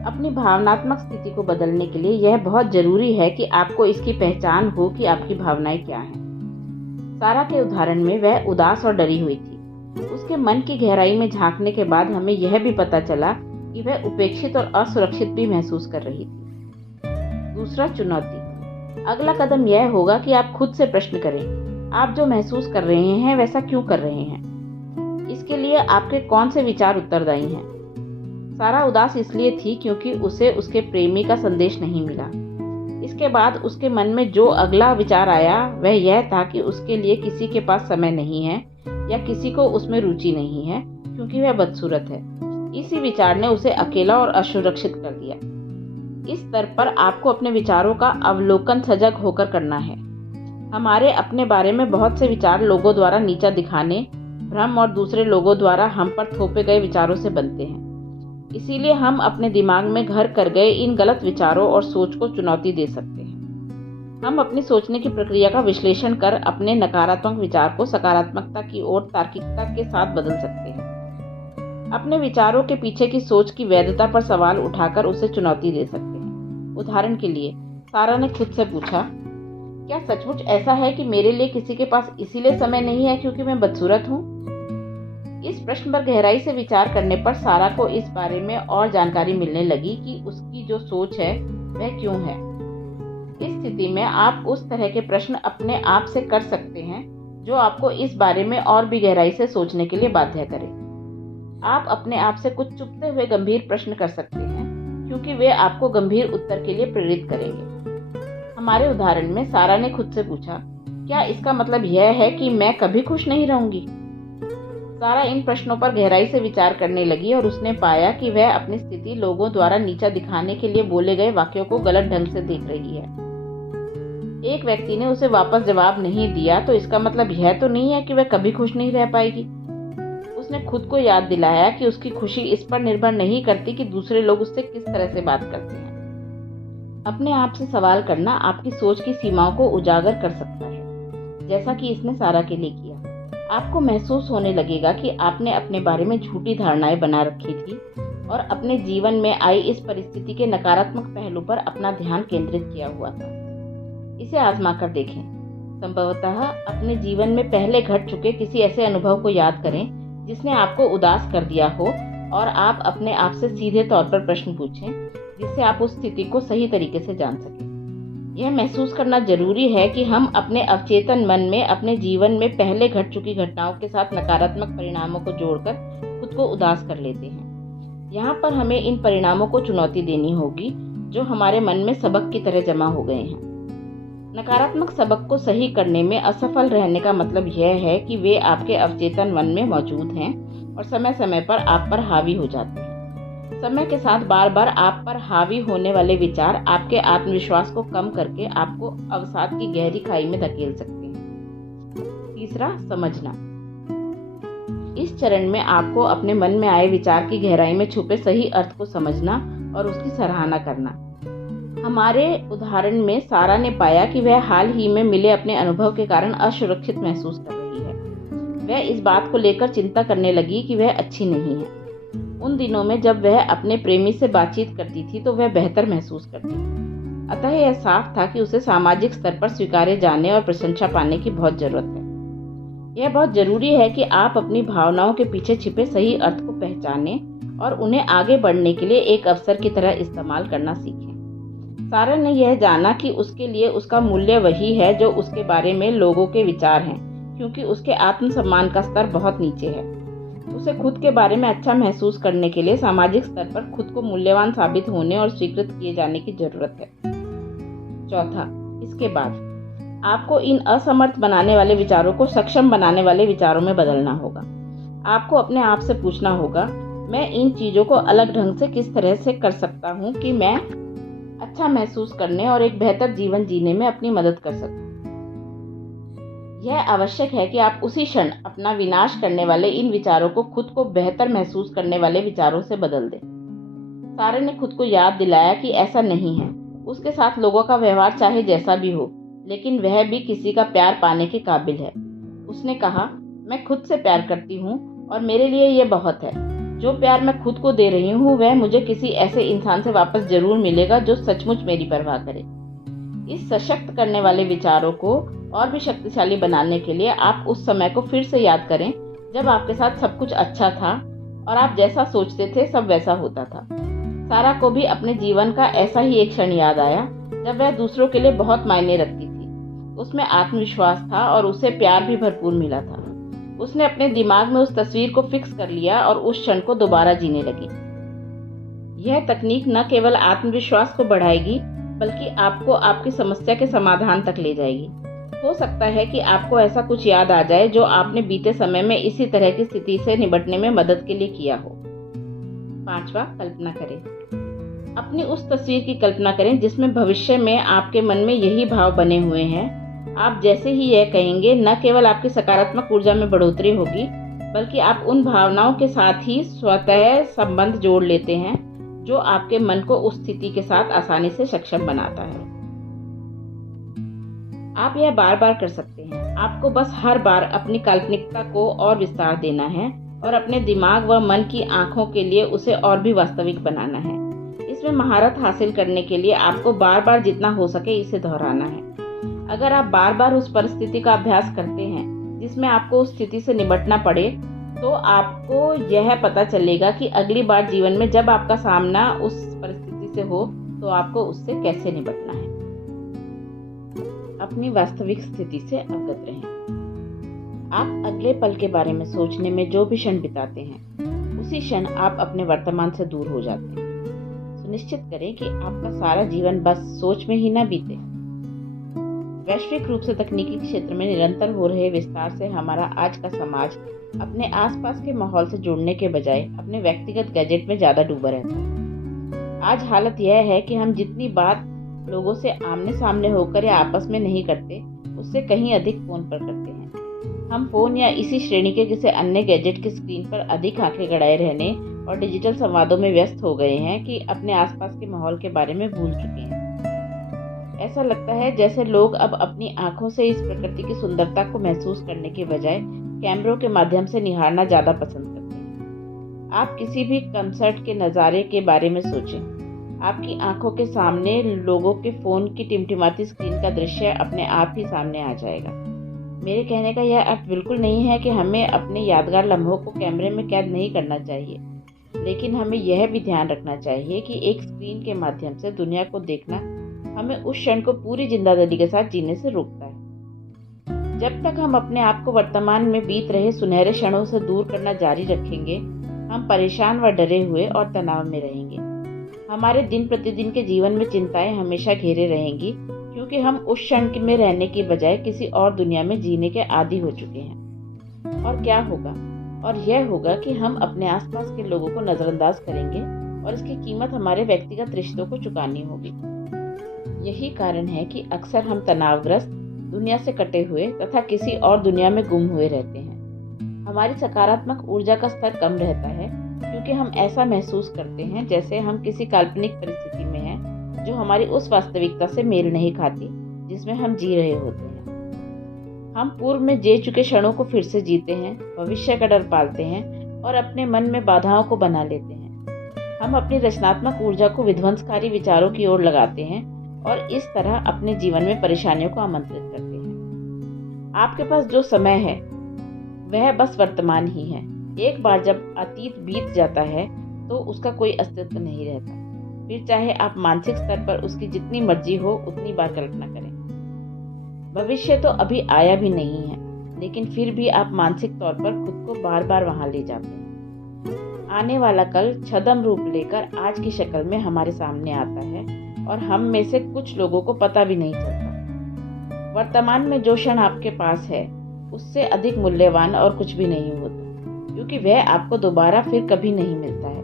अपनी भावनात्मक स्थिति को बदलने के लिए यह बहुत जरूरी है कि आपको इसकी पहचान हो कि आपकी भावनाएं क्या हैं। सारा के उदाहरण में वह उदास और डरी हुई थी। उसके मन की गहराई में झांकने के बाद हमें यह भी पता चला कि वह उपेक्षित और असुरक्षित भी महसूस कर रही थी। दूसरा, चुनौती। अगला कदम यह होगा कि आप खुद से प्रश्न करें, आप जो महसूस कर रहे हैं वैसा क्यों कर रहे हैं। इसके इसके लिए आपके कौन से विचार उत्तरदायी हैं? सारा उदास इसलिए थी क्योंकि उसे उसके प्रेमी का संदेश नहीं मिला। इसके बाद उसके मन में जो अगला विचार आया वह यह था कि उसके लिए किसी के पास समय नहीं है या किसी को उसमें रुचि नहीं है क्योंकि वह बदसूरत है। इसी विचार ने उसे अकेला और असुरक्षित कर दिया। इस स्तर पर आपको अपने विचारों का अवलोकन सजग होकर करना है। हमारे अपने बारे में बहुत से विचार लोगों द्वारा नीचा दिखाने, भ्रम और दूसरे लोगों द्वारा हम पर थोपे गए विचारों से बनते हैं। इसीलिए हम अपने दिमाग में घर कर गए इन गलत विचारों और सोच को चुनौती दे सकते हैं। हम अपनी सोचने की प्रक्रिया का विश्लेषण कर अपने नकारात्मक विचार को सकारात्मकता की ओर तार्किकता के साथ बदल सकते हैं। अपने विचारों के पीछे की सोच की वैधता पर सवाल उठाकर उसे चुनौती दे सकते हैं। उदाहरण के लिए, सारा ने खुद से पूछा, क्या सचमुच ऐसा है कि मेरे लिए किसी के पास इसीलिए समय नहीं है क्योंकि मैं बदसूरत हूँ? इस प्रश्न पर गहराई से विचार करने पर सारा को इस बारे में और जानकारी मिलने लगी कि उसकी जो सोच है वह क्यों है। इस स्थिति में आप उस तरह के प्रश्न अपने आप से कर सकते हैं जो आपको इस बारे में और भी गहराई से सोचने के लिए बाध्य करें। आप अपने आप से कुछ चुभते हुए गंभीर प्रश्न कर सकते हैं क्योंकि वे आपको गंभीर उत्तर के लिए प्रेरित करेंगे। हमारे उदाहरण में सारा ने खुद से पूछा, क्या इसका मतलब यह है कि मैं कभी खुश नहीं रहूंगी? सारा इन प्रश्नों पर गहराई से विचार करने लगी और उसने पाया कि वह अपनी स्थिति लोगों द्वारा नीचा दिखाने के लिए बोले गए वाक्यों को गलत ढंग से देख रही है। एक व्यक्ति ने उसे वापस जवाब नहीं दिया तो इसका मतलब यह तो नहीं है कि वह कभी खुश नहीं रह पाएगी। उसने खुद को याद दिलाया कि उसकी खुशी इस पर निर्भर नहीं करती कि दूसरे लोग उससे किस तरह से बात करते हैं। अपने आप से सवाल करना आपकी सोच की सीमाओं को उजागर कर सकता है, जैसा कि इसने सारा के लिए किया। आपको महसूस होने लगेगा कि आपने अपने बारे में झूठी धारणाएं बना रखी थी और अपने जीवन में आई इस परिस्थिति के नकारात्मक पहलू पर अपना ध्यान केंद्रित किया हुआ था। इसे आजमा कर देखें। संभवतः अपने जीवन में पहले घट चुके किसी ऐसे अनुभव को याद करें जिसने आपको उदास कर दिया हो और आप अपने आप से सीधे तौर पर प्रश्न पूछें जिससे आप उस स्थिति को सही तरीके से जान सकें। यह महसूस करना जरूरी है कि हम अपने अवचेतन मन में अपने जीवन में पहले घट चुकी घटनाओं के साथ नकारात्मक परिणामों को जोड़कर खुद को उदास कर लेते हैं। यहाँ पर हमें इन परिणामों को चुनौती देनी होगी जो हमारे मन में सबक की तरह जमा हो गए हैं। नकारात्मक सबक को सही करने में असफल रहने का मतलब यह है कि वे आपके अवचेतन मन में मौजूद हैं और समय समय पर आप पर हावी हो जाते हैं। समय के साथ बार बार आप पर हावी होने वाले विचार आपके आत्मविश्वास को कम करके आपको अवसाद की गहरी खाई में धकेल सकते हैं। तीसरा, समझना। इस चरण में आपको अपने मन में आए विचार की गहराई में छुपे सही अर्थ को समझना और उसकी सराहना करना। हमारे उदाहरण में सारा ने पाया कि वह हाल ही में मिले अपने अनुभव के कारण असुरक्षित महसूस कर रही है। वह इस बात को लेकर चिंता करने लगी कि वह अच्छी नहीं है। उन दिनों में जब वह अपने प्रेमी से बातचीत करती थी तो वह बेहतर महसूस करती थी। अतः यह साफ था कि उसे सामाजिक स्तर पर स्वीकारे जाने और प्रशंसा पाने की बहुत जरूरत है। यह बहुत जरूरी है कि आप अपनी भावनाओं के पीछे छिपे सही अर्थ को पहचानें और उन्हें आगे बढ़ने के लिए एक अवसर की तरह इस्तेमाल करना सीखें। सारा ने यह जाना कि उसके लिए उसका मूल्य वही है जो उसके बारे में लोगों के विचार हैं, क्योंकि उसके आत्मसम्मान का स्तर बहुत नीचे है। उसे खुद के बारे में अच्छा महसूस करने के लिए सामाजिक स्तर पर खुद को मूल्यवान साबित होने और स्वीकृत किए जाने की जरूरत है। चौथा, इसके बाद आपको इन असमर्थ बनाने वाले विचारों को सक्षम बनाने वाले विचारों में बदलना होगा। आपको अपने आप से पूछना होगा, मैं इन चीजों को अलग ढंग से किस तरह से कर सकता हूँ कि मैं अच्छा महसूस करने और एक बेहतर जीवन जीने में अपनी मदद कर सकूं। यह आवश्यक है कि आप उसी क्षण अपना विनाश करने वाले इन विचारों को खुद को बेहतर महसूस करने वाले विचारों से बदल दें। सारे ने खुद को याद दिलाया कि ऐसा नहीं है। उसके साथ लोगों का व्यवहार चाहे जैसा भी हो, लेकिन वह भी किसी का प्यार पाने के काबिल है। उसने कहा, मैं खुद से प्यार करती हूँ और मेरे लिए यह बहुत है। जो प्यार मैं खुद को दे रही हूँ वह मुझे किसी ऐसे इंसान से वापस जरूर मिलेगा जो सचमुच मेरी परवाह करे। इस सशक्त करने वाले विचारों को और भी शक्तिशाली बनाने के लिए आप उस समय को फिर से याद करें जब आपके साथ सब कुछ अच्छा था और आप जैसा सोचते थे सब वैसा होता था। सारा को भी अपने जीवन का ऐसा ही एक क्षण याद आया जब वह दूसरों के लिए बहुत मायने रखती थी। उसमें आत्मविश्वास था और उसे प्यार भी भरपूर मिला था। उसने अपने दिमाग में उस तस्वीर को फिक्स कर लिया और उस क्षण को दोबारा जीने लगी। यह तकनीक न केवल आत्मविश्वास को बढ़ाएगी बल्कि आपको आपकी समस्या के समाधान तक ले जाएगी। हो सकता है कि आपको ऐसा कुछ याद आ जाए जो आपने बीते समय में इसी तरह की स्थिति से निपटने में मदद के लिए किया हो। 5वां, कल्पना करें। अपनी उस तस्वीर की कल्पना करें जिसमें भविष्य में आपके मन में यही भाव बने हुए हैं। आप जैसे ही यह कहेंगे, न केवल आपकी सकारात्मक ऊर्जा में बढ़ोतरी होगी बल्कि आप उन भावनाओं के साथ ही स्वतः संबंध जोड़ लेते हैं जो आपके मन को उस स्थिति के साथ आसानी से सक्षम बनाता है। आप यह बार बार कर सकते हैं। आपको बस हर बार अपनी काल्पनिकता को और विस्तार देना है और अपने दिमाग व मन की आंखों के लिए उसे और भी वास्तविक बनाना है। इसमें महारत हासिल करने के लिए आपको बार बार जितना हो सके इसे दोहराना है। अगर आप बार बार उस परिस्थिति का अभ्यास करते हैं जिसमें आपको उस स्थिति से निपटना पड़े, तो आपको यह पता चलेगा कि अगली बार जीवन में जब आपका सामना उस परिस्थिति से हो तो आपको उससे कैसे निपटना है। अपनी वास्तविक स्थिति से अवगत रहें। आप अगले पल के बारे में सोचने में जो भी क्षण बिताते हैं, उसी क्षण आप अपने वर्तमान से दूर हो जाते हैं। सुनिश्चित करें कि आपका सारा जीवन बस सोच में ही न बीते। वैश्विक रूप से तकनीकी क्षेत्र में निरंतर हो रहे विस्तार से हमारा आज का समाज अपने आसपास के माहौल से जुड़ने के बजाय अपने व्यक्तिगत गैजेट में ज़्यादा डूबा रहता है। आज हालत यह है कि हम जितनी बात लोगों से आमने सामने होकर या आपस में नहीं करते, उससे कहीं अधिक फ़ोन पर करते हैं। हम फ़ोन या इसी श्रेणी के किसी अन्य गैजेट की स्क्रीन पर अधिक आंखें गड़ाए रहने और डिजिटल संवादों में व्यस्त हो गए हैं कि अपने आसपास के माहौल के बारे में भूल चुके हैं। ऐसा लगता है जैसे लोग अब अपनी आंखों से इस प्रकृति की सुंदरता को महसूस करने के बजाय कैमरों के माध्यम से निहारना ज़्यादा पसंद करते हैं। आप किसी भी कंसर्ट के नज़ारे के बारे में सोचें। आपकी आंखों के सामने लोगों के फ़ोन की टिमटिमाती स्क्रीन का दृश्य अपने आप ही सामने आ जाएगा। मेरे कहने का यह अर्थ बिल्कुल नहीं है कि हमें अपने यादगार लम्हों को कैमरे में कैद नहीं करना चाहिए, लेकिन हमें यह भी ध्यान रखना चाहिए कि एक स्क्रीन के माध्यम से दुनिया को देखना हमें उस क्षण को पूरी जिंदादिली के साथ जीने से रोकता है। जब तक हम अपने आप को वर्तमान में बीत रहे सुनहरे क्षणों से दूर करना जारी रखेंगे, हम परेशान व डरे हुए और तनाव में रहेंगे। हमारे दिन प्रतिदिन के जीवन में चिंताएं हमेशा घेरे रहेंगी, क्योंकि हम उस क्षण में रहने की बजाय किसी और दुनिया में जीने के आदी हो चुके हैं। और क्या होगा? और यह होगा कि हम अपने आसपास के लोगों को नज़रअंदाज करेंगे और इसकी कीमत हमारे व्यक्तिगत रिश्तों को चुकानी होगी। यही कारण है कि अक्सर हम तनावग्रस्त, दुनिया से कटे हुए तथा किसी और दुनिया में गुम हुए रहते हैं। हमारी सकारात्मक ऊर्जा का स्तर कम रहता है क्योंकि हम ऐसा महसूस करते हैं जैसे हम किसी काल्पनिक परिस्थिति में हैं जो हमारी उस वास्तविकता से मेल नहीं खाती जिसमें हम जी रहे होते हैं। हम पूर्व में जी चुके क्षणों को फिर से जीते हैं, भविष्य का डर पालते हैं और अपने मन में बाधाओं को बना लेते हैं। हम अपनी रचनात्मक ऊर्जा को विध्वंसकारी विचारों की ओर लगाते हैं और इस तरह अपने जीवन में परेशानियों को आमंत्रित करते हैं। आपके पास जो समय है वह बस वर्तमान ही है। एक बार जब अतीत बीत जाता है तो उसका कोई अस्तित्व नहीं रहता। फिर चाहे आप मानसिक स्तर पर उसकी जितनी मर्जी हो उतनी बार कल्पना करें। भविष्य तो अभी आया भी नहीं है, लेकिन फिर भी आप मानसिक तौर पर खुद को बार बार वहां ले जाते हैं। आने वाला कल छद्म रूप लेकर आज की शक्ल में हमारे सामने आता है और हम में से कुछ लोगों को पता भी नहीं चलता। वर्तमान में जो क्षण आपके पास है उससे अधिक मूल्यवान और कुछ भी नहीं होता, क्योंकि वह आपको दोबारा फिर कभी नहीं मिलता है।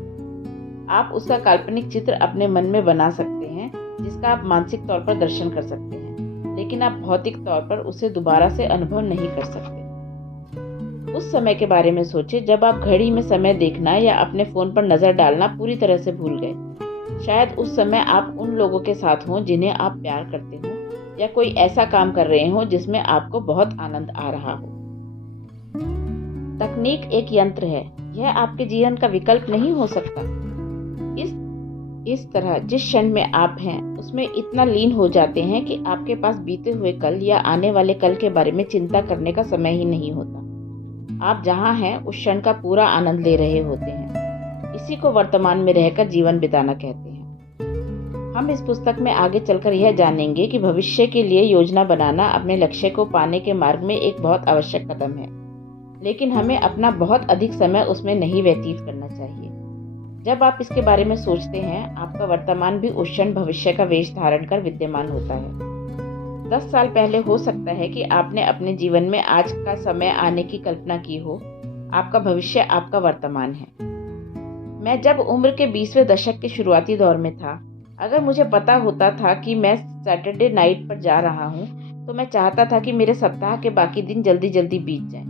आप उसका काल्पनिक चित्र अपने मन में बना सकते हैं जिसका आप मानसिक तौर पर दर्शन कर सकते हैं, लेकिन आप भौतिक तौर पर उसे दोबारा से अनुभव नहीं कर सकते। उस समय के बारे में सोचें जब आप घड़ी में समय देखना या अपने फ़ोन पर नज़र डालना पूरी तरह से भूल गए। शायद उस समय आप उन लोगों के साथ हों जिन्हें आप प्यार करते हो, या कोई ऐसा काम कर रहे हो जिसमें आपको बहुत आनंद आ रहा हो। तकनीक एक यंत्र है, यह आपके जीवन का विकल्प नहीं हो सकता। इस तरह जिस क्षण में आप हैं उसमें इतना लीन हो जाते हैं कि आपके पास बीते हुए कल या आने वाले कल के बारे में चिंता करने का समय ही नहीं होता। आप जहां हैं उस क्षण का पूरा आनंद ले रहे होते हैं। इसी को वर्तमान में रहकर जीवन बिताना कहते हैं। हम इस पुस्तक में आगे चलकर यह जानेंगे कि भविष्य के लिए योजना बनाना अपने लक्ष्य को पाने के मार्ग में एक बहुत आवश्यक कदम है, लेकिन हमें अपना बहुत अधिक समय उसमें नहीं व्यतीत करना चाहिए। जब आप इसके बारे में सोचते हैं, आपका वर्तमान भी उस क्षण भविष्य का वेश धारण कर विद्यमान होता है। 10 साल पहले हो सकता है कि आपने अपने जीवन में आज का समय आने की कल्पना की हो। आपका भविष्य आपका वर्तमान है। मैं जब उम्र के 20वें दशक के शुरुआती दौर में था, अगर मुझे पता होता था कि मैं सैटरडे नाइट पर जा रहा हूँ, तो मैं चाहता था कि मेरे सप्ताह के बाकी दिन जल्दी जल्दी बीत जाएं।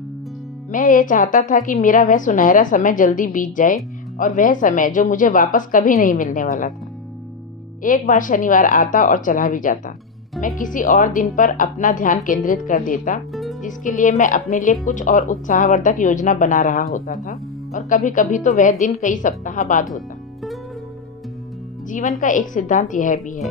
मैं ये चाहता था कि मेरा वह सुनहरा समय जल्दी बीत जाए, और वह समय जो मुझे वापस कभी नहीं मिलने वाला था। एक बार शनिवार आता और चला भी जाता। मैं किसी और दिन पर अपना ध्यान केंद्रित कर देता, जिसके लिए मैं अपने लिए कुछ और उत्साहवर्धक योजना बना रहा होता था, और कभी कभी तो वह दिन कई सप्ताह बाद होता। जीवन का एक सिद्धांत यह भी है,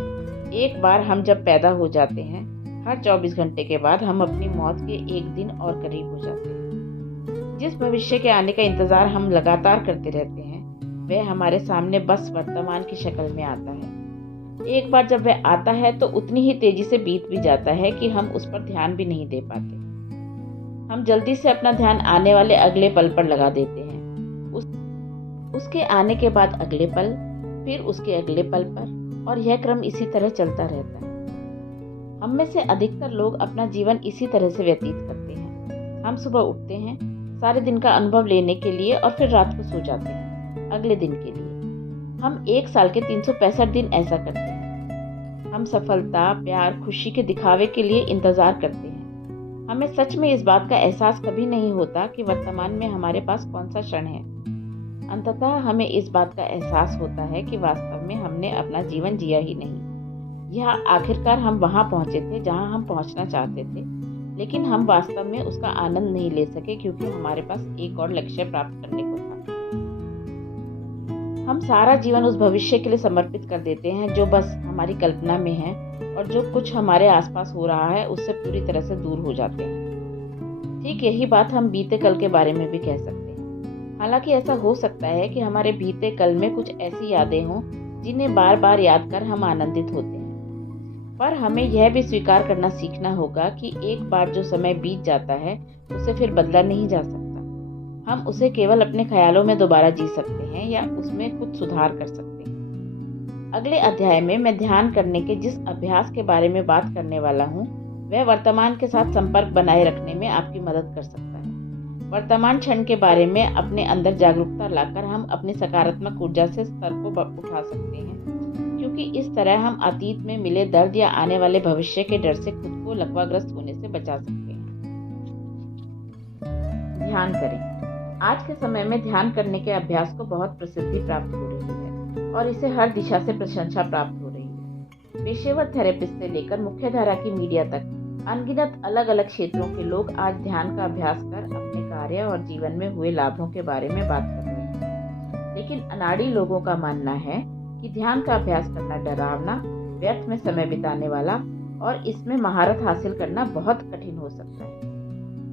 एक बार हम जब पैदा हो जाते हैं, हर 24 घंटे के बाद हम अपनी मौत के एक दिन और करीब हो जाते हैं। जिस भविष्य के आने का इंतजार हम लगातार करते रहते हैं, वह हमारे सामने बस वर्तमान की शक्ल में आता है। एक बार जब वह आता है तो उतनी ही तेजी से बीत भी जाता है कि हम उस पर ध्यान भी नहीं दे पाते। हम जल्दी से अपना ध्यान आने वाले अगले पल पर लगा देते हैं, उसके आने के बाद अगले पल, फिर उसके अगले पल पर, और यह क्रम इसी तरह चलता रहता है। हम में से अधिकतर लोग अपना जीवन इसी तरह से व्यतीत करते हैं। हम सुबह उठते हैं सारे दिन का अनुभव लेने के लिए, और फिर रात को सो जाते हैं अगले दिन के लिए। हम 1 साल के 365 दिन ऐसा करते हैं। हम सफलता, प्यार, खुशी के दिखावे के लिए इंतजार करते हैं। हमें सच में इस बात का एहसास कभी नहीं होता कि वर्तमान में हमारे पास कौन सा क्षण है। अंततः हमें इस बात का एहसास होता है कि वास्तव में हमने अपना जीवन जिया ही नहीं। यह आखिरकार हम वहां पहुंचे थे जहां हम पहुंचना चाहते थे, लेकिन हम वास्तव में उसका आनंद नहीं ले सके, क्योंकि हमारे पास एक और लक्ष्य प्राप्त करने को था। हम सारा जीवन उस भविष्य के लिए समर्पित कर देते हैं जो बस हमारी कल्पना में है, और जो कुछ हमारे आसपास हो रहा है उससे पूरी तरह से दूर हो जाते हैं। ठीक यही बात हम बीते कल के बारे में भी कह सकते हैं। हालांकि ऐसा हो सकता है कि हमारे बीते कल में कुछ ऐसी यादें हों जिन्हें बार बार याद कर हम आनंदित होते हैं, पर हमें यह भी स्वीकार करना सीखना होगा कि एक बार जो समय बीत जाता है उसे फिर बदला नहीं जा सकता। हम उसे केवल अपने ख्यालों में दोबारा जी सकते हैं या उसमें कुछ सुधार कर सकते हैं। अगले अध्याय में मैं ध्यान करने के जिस अभ्यास के बारे में बात करने वाला हूँ, वह वर्तमान के साथ संपर्क बनाए रखने में आपकी मदद कर सकता है। वर्तमान क्षण के बारे में अपने अंदर जागरूकता लाकर हम अपनी सकारात्मक ऊर्जा से स्तर को उठा सकते हैं, क्योंकि इस तरह हम अतीत में मिले दर्द या आने वाले भविष्य के डर से खुद को लकवाग्रस्त होने से बचा सकते हैं। ध्यान करें। आज के समय में ध्यान करने के अभ्यास को बहुत प्रसिद्धि प्राप्त हो रही है, और इसे हर दिशा से प्रशंसा प्राप्त हो रही है। पेशेवर थेरेपिस्ट से लेकर मुख्यधारा की मीडिया तक अनगिनत अलग अलग क्षेत्रों के लोग आज ध्यान का अभ्यास कर अपने कार्य और जीवन में हुए लाभों के बारे में बात कर रहे हैं। लेकिन अनाड़ी लोगों का मानना है कि ध्यान का अभ्यास करना डरावना, व्यर्थ में समय बिताने वाला, और इसमें महारत हासिल करना बहुत कठिन हो सकता है।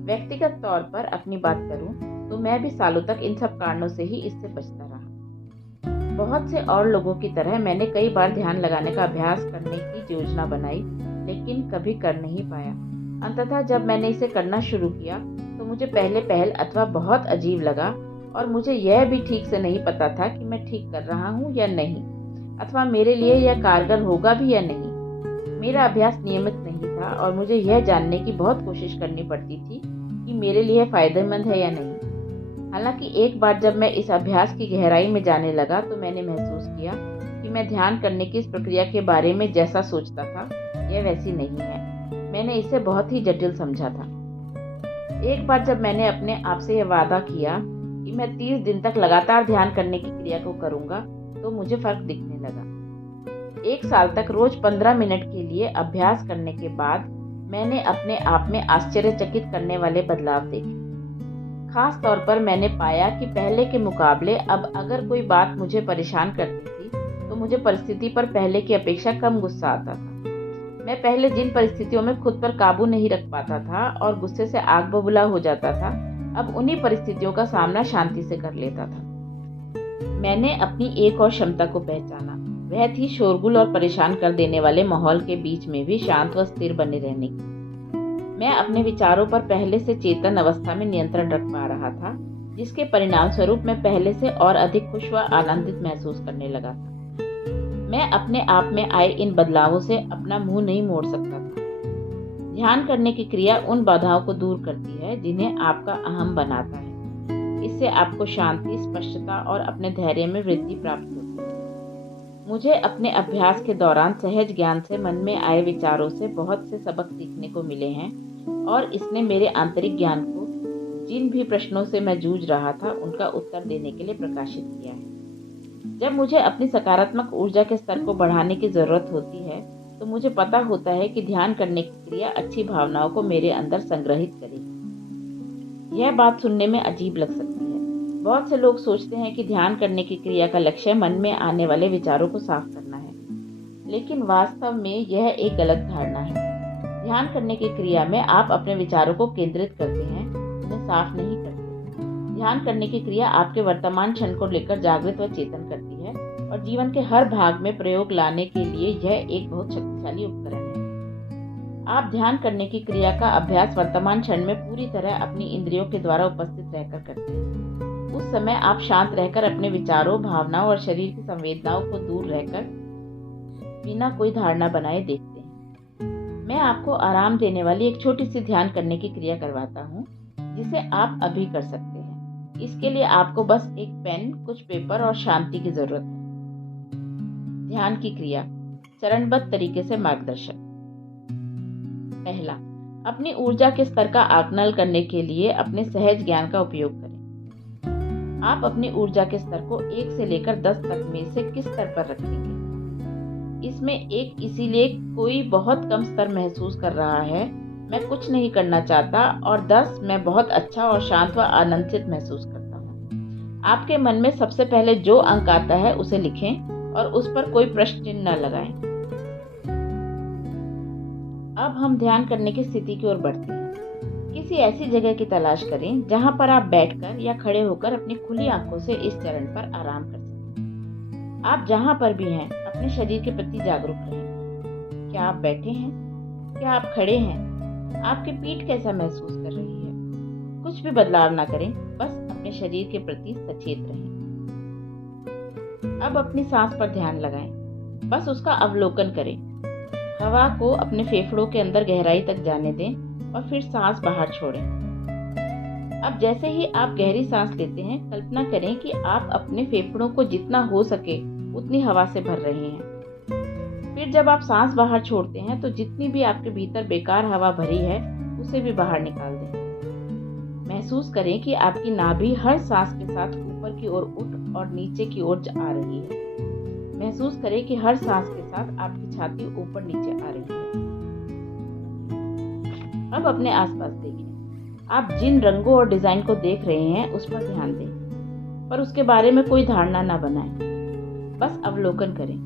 व्यक्तिगत तौर पर अपनी बात करूं तो मैं भी सालों तक इन सब कारणों से ही इससे बचता रहा। बहुत से और लोगों की तरह मैंने कई बार ध्यान लगाने का अभ्यास करने की योजना बनाई, लेकिन कभी कर नहीं पाया। अंततः जब मैंने इसे करना शुरू किया तो मुझे पहले पहल अथवा बहुत अजीब लगा, और मुझे यह भी ठीक से नहीं पता था कि मैं ठीक कर रहा हूँ या नहीं, अथवा मेरे लिए यह कारगर होगा भी या नहीं। मेरा अभ्यास नियमित नहीं था, और मुझे यह जानने की बहुत कोशिश करनी पड़ती थी कि मेरे लिए फायदेमंद है या नहीं। हालांकि एक बार जब मैं इस अभ्यास की गहराई में जाने लगा तो मैंने महसूस किया कि मैं ध्यान करने की इस प्रक्रिया के बारे में जैसा सोचता था यह वैसी नहीं है। मैंने इसे बहुत ही जटिल समझा था। एक बार जब मैंने अपने आप से यह वादा किया कि मैं 30 दिन तक लगातार ध्यान करने की क्रिया को करूंगा, तो मुझे फर्क दिखने लगा। 1 साल तक रोज 15 मिनट के लिए अभ्यास करने के बाद मैंने अपने आप में आश्चर्यचकित करने वाले बदलाव देखे। खास तौर पर मैंने पाया कि पहले के मुकाबले अब अगर कोई बात मुझे परेशान करती थी तो मुझे परिस्थिति पर पहले की अपेक्षा कम गुस्सा आता था। मैं पहले जिन परिस्थितियों में खुद पर काबू नहीं रख पाता था और गुस्से से आग बबूला हो जाता था, अब उन्हीं परिस्थितियों का सामना शांति से कर लेता था। मैंने अपनी एक और क्षमता को पहचाना, वह थी शोरगुल और परेशान कर देने वाले माहौल के बीच में भी शांत व स्थिर बने रहने की। मैं अपने विचारों पर पहले से चेतन अवस्था में नियंत्रण रख पा रहा था, जिसके परिणाम स्वरूप मैं पहले से और अधिक खुश व आनंदित महसूस करने लगा था। मैं अपने आप में आए इन बदलावों से अपना मुंह नहीं मोड़ सकता था। ध्यान करने की क्रिया उन बाधाओं को दूर करती है जिन्हें आपका अहम बनाता है। इससे आपको शांति, स्पष्टता और अपने धैर्य में वृद्धि प्राप्त होती है। मुझे अपने अभ्यास के दौरान सहज ज्ञान से मन में आए विचारों से बहुत से सबक सीखने को मिले हैं और इसने मेरे आंतरिक ज्ञान को जिन भी प्रश्नों से मैं जूझ रहा था उनका उत्तर देने के लिए प्रकाशित किया है। जब मुझे अपनी सकारात्मक ऊर्जा के स्तर को बढ़ाने की जरूरत होती है तो मुझे पता होता है कि ध्यान करने की क्रिया अच्छी भावनाओं को मेरे अंदर संग्रहित करेगी। यह बात सुनने में अजीब लग सकती है। बहुत से लोग सोचते हैं कि ध्यान करने की क्रिया का लक्ष्य मन में आने वाले विचारों को साफ करना है, लेकिन वास्तव में यह एक गलत धारणा है। ध्यान करने की क्रिया में आप अपने विचारों को केंद्रित करते हैं, उन्हें साफ नहीं करते। ध्यान करने की क्रिया आपके वर्तमान क्षण को लेकर जागृत व चेतन करती है और जीवन के हर भाग में प्रयोग लाने के लिए यह एक बहुत शक्तिशाली उपकरण है। आप ध्यान करने की क्रिया का अभ्यास वर्तमान क्षण में पूरी तरह अपनी इंद्रियों के द्वारा उपस्थित रहकर करते हैं। उस समय आप शांत रहकर अपने विचारों, भावनाओं और शरीर की संवेदनाओं को दूर रहकर बिना कोई धारणा बनाए देखते हैं। मैं आपको आराम देने वाली एक छोटी सी ध्यान करने की क्रिया करवाता हूँ, जिसे आप अभी कर सकते हैं। इसके लिए आपको बस एक पेन, कुछ पेपर और शांति की जरूरत है। ध्यान की क्रिया चरणबद्ध तरीके से मार्गदर्शन। पहला, अपनी ऊर्जा के स्तर का आकलन करने के लिए अपने सहज ज्ञान का उपयोग करें। आप अपनी ऊर्जा के स्तर को 1 से लेकर 10 तक में से किस स्तर पर रखेंगे? इसमें 1 इसीलिए कोई बहुत कम स्तर महसूस कर रहा है, मैं कुछ नहीं करना चाहता, और 10 मैं बहुत अच्छा और शांत व आनंदित महसूस करता हूँ। आपके मन में सबसे पहले जो अंक आता है उसे लिखें और उस पर कोई प्रश्न चिन्ह न लगाएं। अब हम ध्यान करने की स्थिति की ओर बढ़ते हैं। किसी ऐसी जगह की तलाश करें जहां पर आप बैठकर या खड़े होकर अपनी खुली आंखों से इस चरण पर आराम कर सकें। आप जहां पर भी हैं, अपने शरीर के प्रति जागरूक रहें। क्या आप बैठे हैं? क्या आप खड़े हैं? आपकी पीठ कैसा महसूस कर रही है? कुछ भी बदलाव ना करें, बस अपने शरीर के प्रति सचेत रहें। अब अपनी सांस पर ध्यान लगाएं, बस उसका अवलोकन करें। हवा को अपने फेफड़ों के अंदर गहराई तक जाने दें और फिर सांस बाहर छोड़ें। अब जैसे ही आप गहरी सांस लेते हैं, कल्पना करें कि आप अपने फेफड़ों को जितना हो सके उतनी हवा से भर रहे हैं। फिर जब आप सांस बाहर छोड़ते हैं तो जितनी भी आपके भीतर बेकार हवा भरी है उसे भी बाहर निकाल दें। महसूस करें कि आपकी नाभि हर सांस के साथ ऊपर की ओर उठ और नीचे की ओर आ रही है। महसूस करें कि हर सांस के साथ आपकी छाती ऊपर नीचे आ रही है। अब अपने आसपास देखें। आप जिन रंगों और डिजाइन को देख रहे हैं उस पर ध्यान दें, पर उसके बारे में कोई धारणा ना बनाएं। बस अवलोकन करें।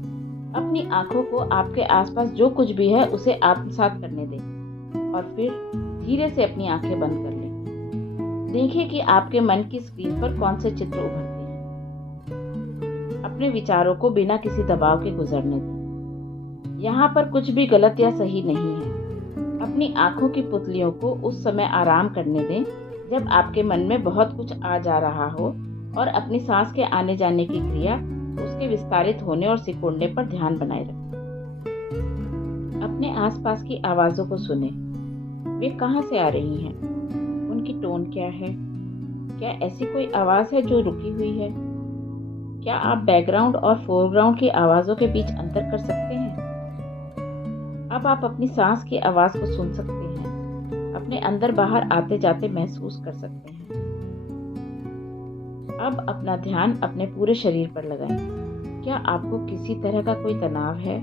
अपनी आंखों को आपके आसपास जो कुछ भी है उसे आत्मसात करने दें और फिर धीरे से अपनी आंखें बंद कर लें। देखिए कि आपके मन की स्क्रीन पर कौन से चित्र उभरते हैं। अपने विचारों को बिना किसी दबाव के गुजरने दें। यहाँ पर कुछ भी गलत या सही नहीं है। अपनी आंखों की पुतलियों को उस समय आराम करने दें जब आपके मन में बहुत कुछ आ जा रहा हो और अपनी सांस के आने जाने की क्रिया, उसके विस्तारित होने और सिकुड़ने पर ध्यान बनाए रखें। अपने आसपास की आवाजों को सुनें। वे कहाँ से आ रही हैं? उनकी टोन क्या है? क्या ऐसी कोई आवाज है जो रुकी हुई है? क्या आप बैकग्राउंड और फोरग्राउंड की आवाजों के बीच अंतर कर सकते हैं? अब आप अपनी सांस की आवाज को सुन सकते हैं, अपने अंदर बाहर आते जाते महसूस कर सकते हैं। अब अपना ध्यान अपने पूरे शरीर पर लगाएं। क्या आपको किसी तरह का कोई तनाव है?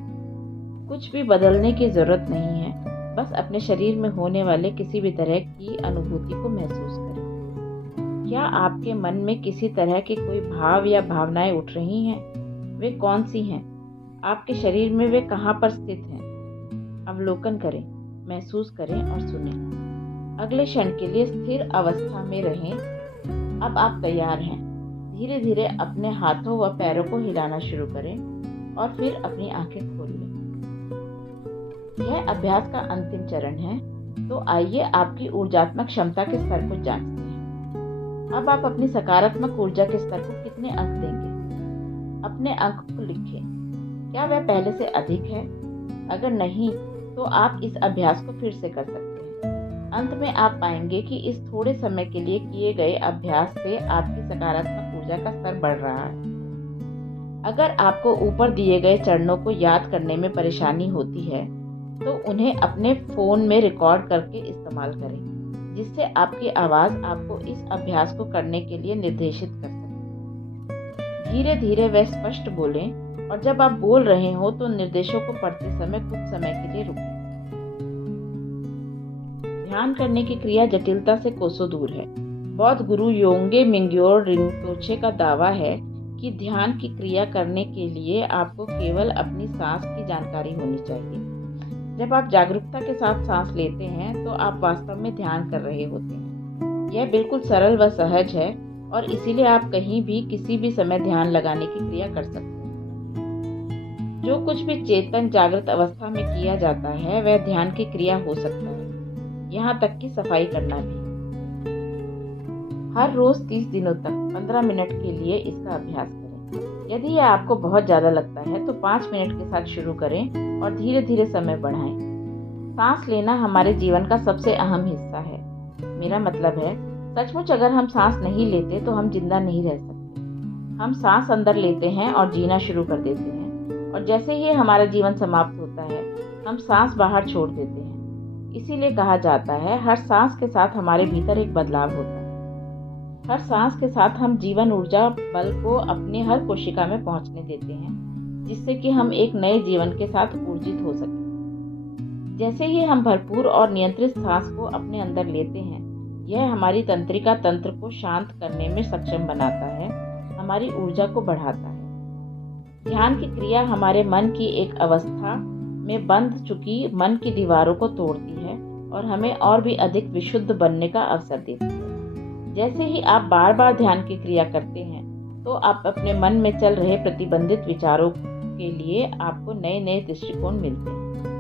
कुछ भी बदलने की जरूरत नहीं है, बस अपने शरीर में होने वाले किसी भी तरह की अनुभूति को महसूस करें। क्या आपके मन में किसी तरह के कोई भाव या भावनाएं उठ रही हैं? वे कौन सी हैं? आपके शरीर में वे कहाँ पर स्थित हैं? अवलोकन करें, महसूस करें और सुनें। अगले क्षण के लिए स्थिर अवस्था में रहें। अब आप तैयार हैं। धीरे धीरे अपने हाथों व पैरों को हिलाना शुरू करें और फिर अपनी आंखें खोल लें। यह अभ्यास का अंतिम चरण है तो आइए आपकी ऊर्जात्मक क्षमता के स्तर को जांचते हैं। अब आप अपनी सकारात्मक ऊर्जा के स्तर को कितने अंक देंगे? अपने अंक को लिखें। क्या वह पहले से अधिक है? अगर नहीं, तो आप इस अभ्यास को फिर से कर सकते हैं। अंत में आप पाएंगे कि इस थोड़े समय के लिए किए गए अभ्यास से आपकी सकारात्मक ऊर्जा का स्तर बढ़ रहा है। अगर आपको ऊपर दिए गए चरणों को याद करने में परेशानी होती है, तो उन्हें अपने फ़ोन में रिकॉर्ड करके इस्तेमाल करें, जिससे आपकी आवाज़ आपको इस अभ्यास को करने के लिए निर्देशित कर सके। धीरे धीरे व स्पष्ट बोलें, और जब आप बोल रहे हो तो निर्देशों को पढ़ते समय कुछ समय के लिए रुकें। ध्यान करने की क्रिया जटिलता से कोसों दूर है। बौद्ध गुरु योंगे मिंग्योर रिंपोचे का दावा है कि ध्यान की क्रिया करने के लिए आपको केवल अपनी सांस की जानकारी होनी चाहिए। जब आप जागरूकता के साथ सांस लेते हैं तो आप वास्तव में ध्यान कर रहे होते हैं। यह बिल्कुल सरल व सहज है और इसीलिए आप कहीं भी किसी भी समय ध्यान लगाने की क्रिया कर सकते हैं। जो कुछ भी चेतन जागृत अवस्था में किया जाता है वह ध्यान की क्रिया हो सकता है, यहाँ तक कि सफाई करना भी। हर रोज 30 दिनों तक 15 मिनट के लिए इसका अभ्यास करें। यदि यह आपको बहुत ज़्यादा लगता है तो 5 मिनट के साथ शुरू करें और धीरे धीरे समय बढ़ाएं। सांस लेना हमारे जीवन का सबसे अहम हिस्सा है। मेरा मतलब है, सचमुच अगर हम सांस नहीं लेते तो हम जिंदा नहीं रह सकते। हम सांस अंदर लेते हैं और जीना शुरू कर देते हैं, और जैसे ही हमारा जीवन समाप्त होता है हम सांस बाहर छोड़ देते हैं। इसीलिए कहा जाता है, हर सांस के साथ हमारे भीतर एक बदलाव होता है। हर सांस के साथ हम जीवन ऊर्जा बल को अपने हर कोशिका में पहुंचने देते हैं, जिससे कि हम एक नए जीवन के साथ ऊर्जित हो सकें। जैसे ही हम भरपूर और नियंत्रित सांस को अपने अंदर लेते हैं, यह हमारी तंत्रिका तंत्र को शांत करने में सक्षम बनाता है, हमारी ऊर्जा को बढ़ाता है। ध्यान की क्रिया हमारे मन की एक अवस्था में बंध चुकी मन की दीवारों को तोड़ती है और हमें और भी अधिक विशुद्ध बनने का अवसर देती है। जैसे ही आप बार बार ध्यान की क्रिया करते हैं तो आप अपने मन में चल रहे प्रतिबंधित विचारों के लिए आपको नए नए दृष्टिकोण मिलते हैं।